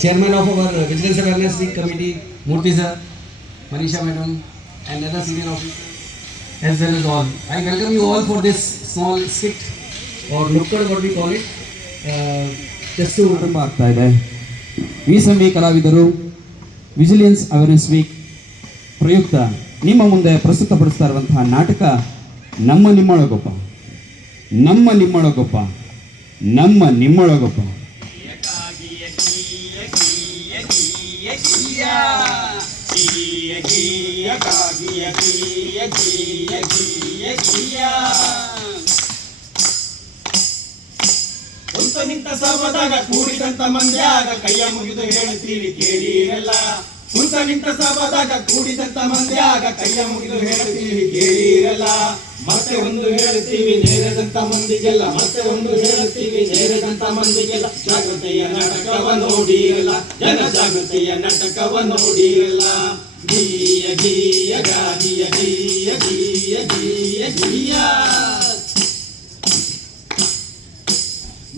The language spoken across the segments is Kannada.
Chairman of our Vigilance Awareness Week Committee, Murthy sir, Manisha madam, and other senior officers, as well as all. I welcome you all for this small skit or nukkad, what we call it. Just to ಆರಂಭ ಆಗ್ತಾ ಇದೆ. ವಿಸಂವಿ ಕಲಾವಿದರು ವಿಜಿಲೆನ್ಸ್ ಅವೇರ್ನೆಸ್ ವೀಕ್ ಪ್ರಯುಕ್ತ ನಿಮ್ಮ ಮುಂದೆ ಪ್ರಸ್ತುತಪಡಿಸ್ತಾ ಇರುವಂತಹ ನಾಟಕ ನಮ್ಮ ನಿಮ್ಮೊಳಗೊಬ್ಬ. ನಮ್ಮ ನಿಮ್ಮೊಳಗೊಬ್ಬ, ನಮ್ಮ ನಿಮ್ಮೊಳಗೊಬ್ಬ. ಕುಂತ ನಿಂತ ಸಭಾದಾಗ ಕೂಡಿದಂತ ಮಂದ್ಯಾಗ ಕೈಯ ಮುಗಿದು ಹೇಳುತ್ತೀವಿ ಕೇಳಿರಲ್ಲ. ಕುಂತ ನಿಂತ ಸಭಾದಾಗ ಕೂಡಿದಂತ ಮಂದ್ಯಾಗ ಕೈಯ ಮುಗಿದು ಹೇಳುತ್ತೀವಿ ಕೇಳಿರಲ್ಲ. ಮತ್ತೆ ಒಂದು ಹೇಳುತ್ತೀವಿ ನೇರದಂತ ಮಂದಿಗೆಲ್ಲ, ಮತ್ತೆ ಒಂದು ಹೇಳುತ್ತೀವಿ ನೇರದಂತ ಮಂದಿಗೆಲ್ಲ. ಜಾಗೃತಿಯ ನಾಟಕವ ನೋಡಿರಲ್ಲ, ಜನ ಜಾಗೃತಿಯ ನಾಟಕವ ನೋಡಿರಲ್ಲ. ಗೀಯ ಗೀಯ ಗಾಗಿಯ ಗೀಯ ಗೀಯ ಗೀಯ ಗೀಯ.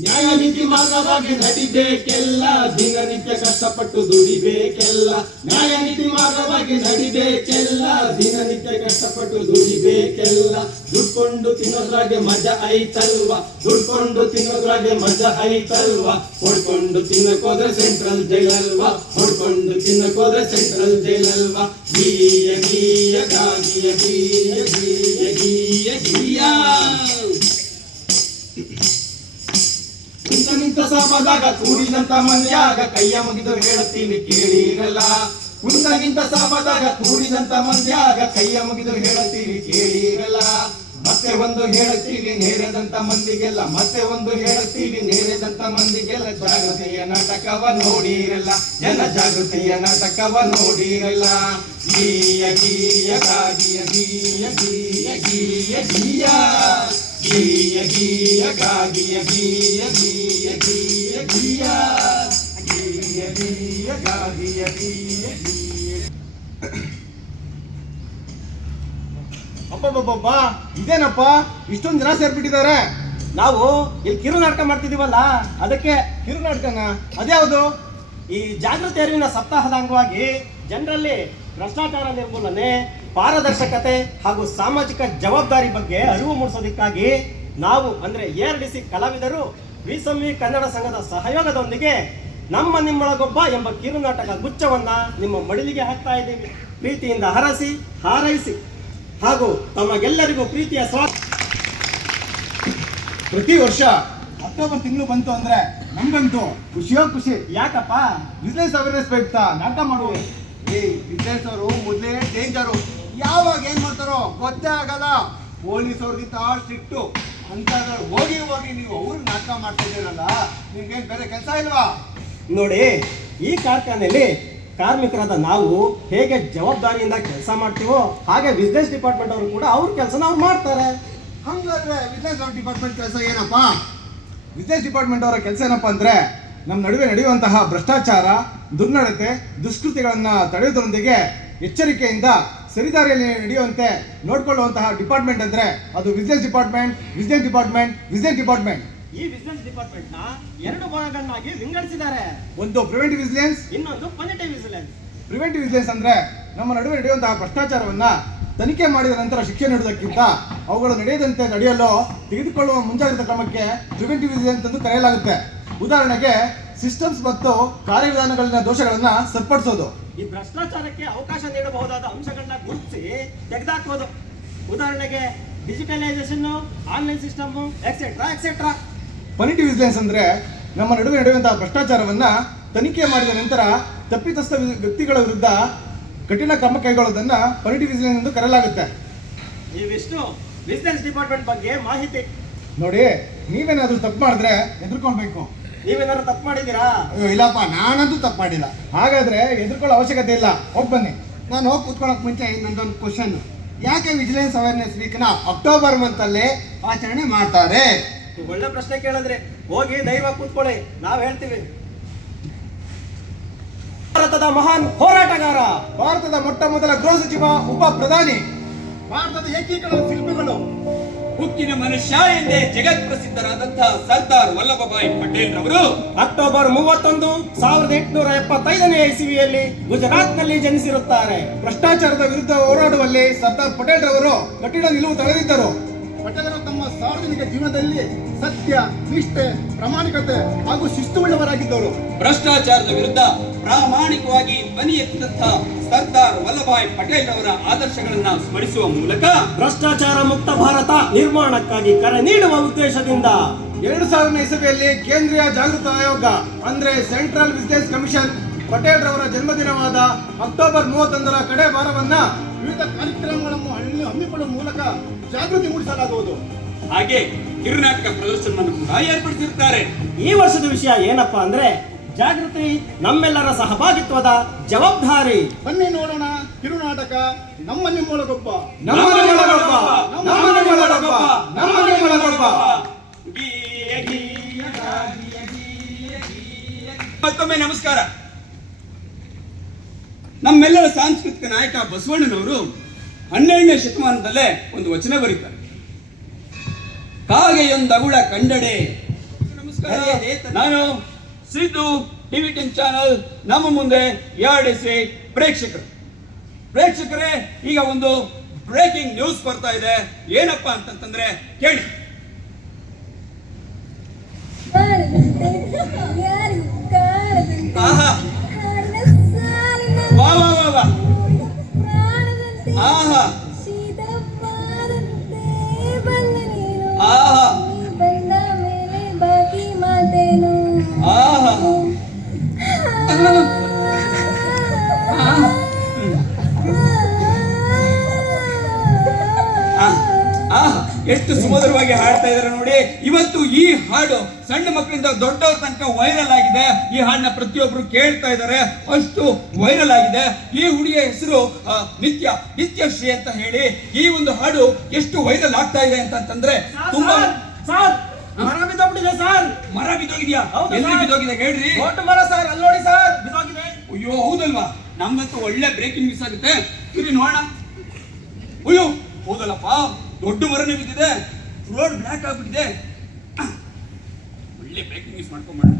ನ್ಯಾಯ ನೀತಿ ಮಾರ್ಗವಾಗಿ ನಡಿಬೇಕೆಲ್ಲ, ದಿನನಿತ್ಯ ಕಷ್ಟಪಟ್ಟು ದುಡಿಬೇಕೆಲ್ಲ. ನ್ಯಾಯ ನೀತಿ ಮಾರ್ಗವಾಗಿ ನಡಿಬೇಕೆಲ್ಲ, ದಿನನಿತ್ಯ ಕಷ್ಟಪಟ್ಟು ದುಡಿಬೇಕೆಲ್ಲ. ದುಡ್ಕೊಂಡು ತಿನ್ನೋದ್ರಾಗೆ ಮಜಾ ಐತಲ್ವ, ದುಡ್ಕೊಂಡು ತಿನ್ನೋದ್ರಾಗೆ ಮಜಾ ಐತಲ್ವ. ಹೊಡ್ಕೊಂಡು ತಿನ್ನಕೋದ್ರೆ ಸೆಂಟ್ರಲ್ ಜೈಲಲ್ವಾ, ಹೊಡ್ಕೊಂಡು ತಿನ್ನಕೋದ್ರೆ ಸೆಂಟ್ರಲ್ ಜೈಲಲ್ವಾ. ಗೀಯ ಗೀಯ ಗಾಗಿಯ ಗೀಯ ಗೀಯ ಗೀಯ ಗೀಯ. ಕುಂತ ನಿಂತ ಸಭಾದಾಗ ಕೂಡಿದಂತ ಮಂದ್ಯಾಗ ಕೈಯ ಮುಗಿದು ಹೇಳುತ್ತೀವಿ ಕೇಳಿರಲ್ಲ. ಕುಂತ ನಿಂತ ಸಭಾದಾಗ ಕೂಡಿದಂತ ಮಂದ್ಯಾಗ ಕೈಯ ಮುಗಿದು ಹೇಳುತ್ತೀವಿ ಕೇಳಿರಲ್ಲ. ಮತ್ತೆ ಒಂದು ಹೇಳುತ್ತೀವಿ ನೇರದಂತ ಮಂದಿಗೆಲ್ಲ, ಮತ್ತೆ ಒಂದು ಹೇಳುತ್ತೀವಿ ನೇರದಂತ ಮಂದಿಗೆಲ್ಲ. ಜಾಗೃತಿಯ ನಾಟಕವ ನೋಡಿರಲ್ಲ, ಜನ ಜಾಗೃತಿಯ ನಾಟಕವ ನೋಡಿರಲ್ಲ. ಗೀಯ ಗೀಯ ಗಾಗಿಯ ಗೀಯ ಗೀಯ ಗೀಯ ಗೀಯ. ಗೀಯ ಗೀಯ ಗಾಗಿಯ ಗೀಯ ಗೀಯ ಗೀಯ ಗೀಯ. ಗೀಯ ಗೀಯ ಗಾಗಿಯ ಗೀಯ ಗೀಯ. ಅಬ್ಬಬ್ಬಬ್ಬ, ಇದೇನಪ್ಪ ಇಷ್ಟೊಂದು ಜನ ಸೇರ್ಬಿಟ್ಟಿದ್ದಾರೆ. ನಾವು ಇಲ್ಲಿ ಕಿರು ನಾಟಕ ಮಾಡ್ತಿದೀವಲ್ಲ, ಅದಕ್ಕೆ ಕಿರು ನಾಟಕನ. ಅದ್ಯಾವುದು? ಈ ಜಾಗೃತಿ ಅರಿವಿನ ಸಪ್ತಾಹದ ಅಂಗವಾಗಿ ಜನರಲ್ಲಿ ಭ್ರಷ್ಟಾಚಾರ ನಿರ್ಮೂಲನೆ, ಪಾರದರ್ಶಕತೆ ಹಾಗೂ ಸಾಮಾಜಿಕ ಜವಾಬ್ದಾರಿ ಬಗ್ಗೆ ಅರಿವು ಮೂಡಿಸೋದಕ್ಕಾಗಿ ನಾವು ಅಂದ್ರೆ ARDC ಕಲಾವಿದರು ವಿಸಂವಿ ಕನ್ನಡ ಸಂಘದ ಸಹಯೋಗದೊಂದಿಗೆ ನಮ್ಮ ನಿಮ್ಮೊಳಗೊಬ್ಬ ಎಂಬ ಕಿರು ನಾಟಕ ಗುಚ್ಛವನ್ನ ನಿಮ್ಮ ಮಡಿಲಿಗೆ ಹಾಕ್ತಾ ಇದ್ದೀವಿ. ಪ್ರೀತಿಯಿಂದ ಹರಸಿ ಹಾರೈಸಿ ಹಾಗೂ ತಮಗೆಲ್ಲರಿಗೂ ಪ್ರೀತಿಯ ಸ್ವಾಗತ. ಪ್ರತಿ ವರ್ಷ ಅಕ್ಟೋಬರ್ ತಿಂಗಳು ಬಂತು ಅಂದ್ರೆ ನಮ್ಗಂತೂ ಖುಷಿಯೋ ಖುಷಿ. ಯಾಕಪ್ಪ? ಬಿಸ್ನೆಸ್ ಅವೇರ್ನೆಸ್ ಪ್ರಯುಕ್ತ ನಾಟಕ ಮಾಡುವ ಬಿಸ್ನೆಸ್ ಅವರು ಮೊದಲೇ ಡೇಂಜರು. ಯಾವಾಗ ಏನ್ ಮಾಡ್ತಾರೋ ಗೊತ್ತೇ ಆಗಲ್ಲ. ಪೊಲೀಸ್ ಅವ್ರಿಗಿಂತ ಸ್ಟ್ರಿಕ್ಟು ಅಂತ ಹೋಗಿ ಹೋಗಿ ನೀವು ಅವ್ರಿಗೆ ನಾಟಕ ಮಾಡ್ತಾ ಇದ್ದೀರಲ್ಲ, ನಿಮ್ಗೇನ್ ಬೇರೆ ಕೆಲಸ ಇಲ್ವಾ? ನೋಡಿ, ಈ ಕಾರ್ಖಾನೆಯಲ್ಲಿ ಕಾರ್ಮಿಕರಾದ ನಾವು ಹೇಗೆ ಜವಾಬ್ದಾರಿಯಿಂದ ಕೆಲಸ ಮಾಡ್ತೀವೋ ಹಾಗೆ ಬಿಸ್ನೆಸ್ ಡಿಪಾರ್ಟ್ಮೆಂಟ್ ಅವರು ಕೂಡ ಅವ್ರ ಕೆಲಸನ ಅವ್ರು ಮಾಡ್ತಾರೆ. ಹಂಗಾದ್ರೆ ಬಿಸ್ನೆಸ್ ಡಿಪಾರ್ಟ್ಮೆಂಟ್ ಕೆಲಸ ಏನಪ್ಪ? ಬಿಸ್ನೆಸ್ ಡಿಪಾರ್ಟ್ಮೆಂಟ್ ಅವರ ಕೆಲಸ ಏನಪ್ಪ ಅಂದ್ರೆ ನಮ್ಮ ನಡುವೆ ನಡೆಯುವಂತಹ ಭ್ರಷ್ಟಾಚಾರ, ದುರ್ನಡತೆ, ದುಷ್ಕೃತಿಗಳನ್ನು ತಡೆಯುವುದರೊಂದಿಗೆ ಎಚ್ಚರಿಕೆಯಿಂದ ಸರಿದಾರಿಯಲ್ಲಿ ನಡೆಯುವಂತೆ ನೋಡಿಕೊಳ್ಳುವಂತಹ ಡಿಪಾರ್ಟ್ಮೆಂಟ್ ಅಂದ್ರೆ ಅದು business department, business department, business department. ಈ ಬಿಸ್ನೆಸ್ ಡಿಪಾರ್ಟ್ಮೆಂಟ್ ನ ಎರಡು ಭಾಗಗಳನ್ನಾಗಿ ವಿಂಗಡಿಸಿದ್ದಾರೆ. ಒಂದು ಪ್ರಿವೆಂಟಿವ್ ವಿಜಿಲೆನ್ಸ್, ಇನ್ನೊಂದು ಪೊಸಿಟಿವ್ ವಿಜಿಲೆನ್ಸ್. ಪ್ರಿವೆಂಟಿವ್ ವಿಜಿಲೆನ್ಸ್ ಅಂದ್ರೆ ನಮ್ಮ ನಡುವೆ ನಡೆಯುವಂತಹ ಭ್ರಷ್ಟಾಚಾರವನ್ನ ತನಿಖೆ ಮಾಡಿದ ನಂತರ ಶಿಕ್ಷೆ ನೀಡುವುದಕ್ಕಿಂತ ಅವುಗಳು ನಡೆಯದಂತೆ ನಡೆಯಲು ತೆಗೆದುಕೊಳ್ಳುವ ಮುಂಜಾಗ್ರತಾ ಕ್ರಮಕ್ಕೆ ಪ್ರಿವೆಂಟಿವ್ ವಿಜಿಲೆನ್ಸ್ ಎಂದು ಕರೆಯಲಾಗುತ್ತೆ. ಉದಾಹರಣೆಗೆ ಸಿಸ್ಟಮ್ಸ್ ಮತ್ತು ಕಾರ್ಯವಿಧಾನಗಳಲ್ಲಿನ ದೋಷಗಳನ್ನ ಸರಿಪಡಿಸೋದು. ಈ ಭ್ರಷ್ಟಾಚಾರಕ್ಕೆ ಅವಕಾಶ ನೀಡಬಹುದಾದ ಅಂಶಗಳನ್ನ ಗುರುತಿಸಿ ತೆಗೆದಾಕೋದು. ಉದಾಹರಣೆಗೆ digitalisation, online system, etcetera etcetera. Positive vigilance ಅಂದ್ರೆ ನಮ್ಮ ನಡುವೆ ನಡೆಯುವಂತಹ ಭ್ರಷ್ಟಾಚಾರವನ್ನ ತನಿಖೆ ಮಾಡಿದ ನಂತರ ತಪ್ಪಿತಸ್ಥ ವ್ಯಕ್ತಿಗಳ ವಿರುದ್ಧ ಕಠಿಣ ಕ್ರಮ ಕೈಗೊಳ್ಳುವುದನ್ನ ಪೊಸಿಟಿವ್ ವಿಜಿಲೆನ್ಸ್ ಎಂದು ಕರೆಯಲಾಗುತ್ತೆ. ಇವಿಷ್ಟು ಬಿಸ್ನೆಸ್ ಡಿಪಾರ್ಟ್ಮೆಂಟ್ ಬಗ್ಗೆ ಮಾಹಿತಿ. ನೋಡಿ, ನೀವೇನಾದ್ರೂ ತಪ್ಪು ಮಾಡಿದ್ರೆ ಎದುರ್ಕೊಳ್ಬೇಕು. ನೀವೇನಾದ್ರು ತಪ್ಪು ಮಾಡಿದ್ದೀರಾ? ಇಲ್ಲಪ್ಪ, ನಾನಂತೂ ತಪ್ಪು ಮಾಡಿಲ್ಲ. ಹಾಗಾದ್ರೆ ಎದುರ್ಕೊಳ್ಳೋ ಅವಶ್ಯಕತೆ ಇಲ್ಲ, ಹೋಗಿ ಬನ್ನಿ. ನಾನು ಹೋಗಿ ಕೂತ್ಕೊಳ್ಳೋಕೆ ಮುಂಚೆ ನಂದೊಂದು ಕ್ವಶನ್. ಯಾಕೆ ವಿಜಿಲೆನ್ಸ್ ಅವೇರ್ನೆಸ್ ವೀಕ್ನ ಅಕ್ಟೋಬರ್ ಮಂತಲ್ಲಿ ಆಚರಣೆ ಮಾಡ್ತಾರೆ? ಒಳ್ಳೆ ಪ್ರಶ್ನೆ ಕೇಳಿದ್ರೆ. ಹೋಗಿ ಧೈರ್ಯವಾಗಿ ಕೂತ್ಕೊಳ್ಳಿ, ನಾವು ಹೇಳ್ತೀವಿ. ಭಾರತದ ಮಹಾನ್ ಹೋರಾಟಗಾರ, ಭಾರತದ ಮೊಟ್ಟ ಮೊದಲ ಗೃಹ ಸಚಿವ, ಉಪ ಪ್ರಧಾನಿ, ಭಾರತದ ಏಕೀಕರಣದ ಶಿಲ್ಪಿಗಳು, ಉಕ್ಕಿನ ಮನುಷ್ಯ ಎಂದೇ ಜಗತ್ ಪ್ರಸಿದ್ಧರಾದಂತಹ ಸರ್ದಾರ್ ವಲ್ಲಭಭಾಯಿ ಪಟೇಲ್ ರವರು ಅಕ್ಟೋಬರ್ 31, 1875ನೇ ಇಸವಿಯಲ್ಲಿ ಗುಜರಾತ್ನಲ್ಲಿ ಜನಿಸಿರುತ್ತಾರೆ. ಭ್ರಷ್ಟಾಚಾರದ ವಿರುದ್ಧ ಹೋರಾಡುವಲ್ಲಿ ಸರ್ದಾರ್ ಪಟೇಲ್ ರವರು ಕಠಿಣ ನಿಲುವು ತಳೆದಿದ್ದರು. ಪಟೇಲರು ತಮ್ಮ ಸಾರ್ವಜನಿಕ ಜೀವನದಲ್ಲಿ ಸತ್ಯ, ನಿಷ್ಠೆ, ಪ್ರಾಮಾಣಿಕತೆ ಹಾಗೂ ಶಿಸ್ತುಳ್ಳವರಾಗಿದ್ದರು. ಭ್ರಷ್ಟಾಚಾರದ ವಿರುದ್ಧ ಪ್ರಾಮಾಣಿಕವಾಗಿ ಧ್ವನಿ ಎತ್ತಿದಂತಹ ಸರ್ದಾರ್ ವಲ್ಲಭಾಯಿ ಪಟೇಲ್ ಅವರ ಆದರ್ಶಗಳನ್ನ ಸ್ಮರಿಸುವ ಮೂಲಕ ಭ್ರಷ್ಟಾಚಾರ ಮುಕ್ತ ಭಾರತ ನಿರ್ಮಾಣಕ್ಕಾಗಿ ಕರೆ ನೀಡುವ ಉದ್ದೇಶದಿಂದ 2000ನೇ ಇಸವಿಯಲ್ಲಿ ಕೇಂದ್ರೀಯ ಜಾಗೃತ ಆಯೋಗ ಅಂದ್ರೆ ಸೆಂಟ್ರಲ್ ಬಿಸಿನೆಸ್ ಕಮಿಷನ್ ಪಟೇಲ್ ರವರ ಜನ್ಮದಿನವಾದ ಅಕ್ಟೋಬರ್ 31ರ ಕಡೆ ವಾರವನ್ನ ವಿವಿಧ ಕಾರ್ಯಕ್ರಮಗಳನ್ನು ಹಮ್ಮಿಕೊಳ್ಳುವ ಮೂಲಕ ಜಾಗೃತಿ ಮೂಡಿಸಲಾಗುವುದು. ಹಾಗೆ ಕಿರುನಾಟಕ ಪ್ರದರ್ಶನವನ್ನು ಕೂಡ ಏರ್ಪಡಿಸಿರುತ್ತಾರೆ. ಈ ವರ್ಷದ ವಿಷಯ ಏನಪ್ಪಾ ಅಂದ್ರೆ ಜಾಗೃತಿ ನಮ್ಮೆಲ್ಲರ ಸಹಭಾಗಿತ್ವದ ಜವಾಬ್ದಾರಿ. ಬನ್ನಿ ನೋಡೋಣ ಕಿರುನಾಟಕ ನಮ್ಮ ನಿಮ್ಮೊಳಗೊಬ್ಬ. ನಮ್ಮ ನಿಮ್ಮೊಳಗೊಬ್ಬ, ನಮ್ಮ ನಿಮ್ಮೊಳಗೊಬ್ಬ, ನಮ್ಮ ನಿಮ್ಮೊಳಗೊಬ್ಬ. ಮತ್ತೊಮ್ಮೆ ನಮಸ್ಕಾರ. ನಮ್ಮೆಲ್ಲರ ಸಾಂಸ್ಕೃತಿಕ ನಾಯಕ ಬಸವಣ್ಣನವರು 12ನೇ ಶತಮಾನದಲ್ಲೇ ಒಂದು ವಚನ ಬರೀತಾರೆ. ಕಾಗೆಯೊಂದಗುಳ ಕಂಡಡೆ. ನಮಸ್ಕಾರ, ನಾನು ಸಿದ್ದು, ಟಿವಿ10 ಚಾನಲ್. ನಮ್ಮ ಮುಂದೆ ಯಾಡಿಸಿ ಪ್ರೇಕ್ಷಕರೇ ಈಗ ಒಂದು ಬ್ರೇಕಿಂಗ್ ನ್ಯೂಸ್ ಬರ್ತಾ ಇದೆ. ಏನಪ್ಪಾ ಅಂತಂತಂದ್ರೆ ಕೇಳಿ. ಆಹಾ, ವಾ ವಾ ವಾ ವಾ, ಆಹಾ ಆಹಾ ಆಹಾ ಎಷ್ಟು ಸುಮಧುರವಾಗಿ ಹಾಡ್ತಾ ಇದಾರೆ ನೋಡಿ. ಇವತ್ತು ಈ ಹಾಡು ಸಣ್ಣ ಮಕ್ಕಳಿಂದ ದೊಡ್ಡವ್ರ ತನಕ ವೈರಲ್ ಆಗಿದೆ. ಈ ಹಾಡನ್ನ ಪ್ರತಿಯೊಬ್ರು ಕೇಳ್ತಾ ಇದ್ದಾರೆ, ಅಷ್ಟು ವೈರಲ್ ಆಗಿದೆ. ಈ ಹುಡುಗಿಯ ಹೆಸರು ನಿತ್ಯಶ್ರೀ ಅಂತ ಹೇಳಿ. ಈ ಒಂದು ಹಾಡು ಎಷ್ಟು ವೈರಲ್ ಆಗ್ತಾ ಇದೆ ಅಂತಂದ್ರೆ ತುಂಬಾ ಮರ ಬಿದ್ದೋಗ್ಬಿಟ್ಟಿದೆ ಸರ್. ಮರ ಬಿದ್ದೋಗಿದ್ಯಾ? ಹೌದು ಎಲ್ಲಿ ಸರ್. ಬಿದ್ದೋಗಿದೆ ಹೇಳ್ರಿ? ದೊಡ್ಡ ಮರ ಸರ್, ಅಲ್ಲಿ ನೋಡಿ ಸರ್, ಬಿದ್ದೋಗಿದೆ. ಅಯ್ಯೋ ಹೌದಲ್ವಾ, ನಮ್ಮಂತೂ ಒಳ್ಳೆ ಬ್ರೇಕಿಂಗ್ ನ್ಯೂಸ್ ಆಗುತ್ತೆ. ಇರಿ ನೋಡೋಣ. ಅಯ್ಯೋ ಹೌದಲ್ಲಪ್ಪ, ದೊಡ್ಡ ಮರನೇ ಬಿದ್ದಿದೆ, ರೋಡ್ ಬ್ಲಾಕ್ ಆಗ್ಬಿಟ್ಟಿದೆ. ಒಳ್ಳೆ ಬ್ರೇಕಿಂಗ್ ನ್ಯೂಸ್ ಮಾಡ್ಕೊಂಡ್ಬಿಡ.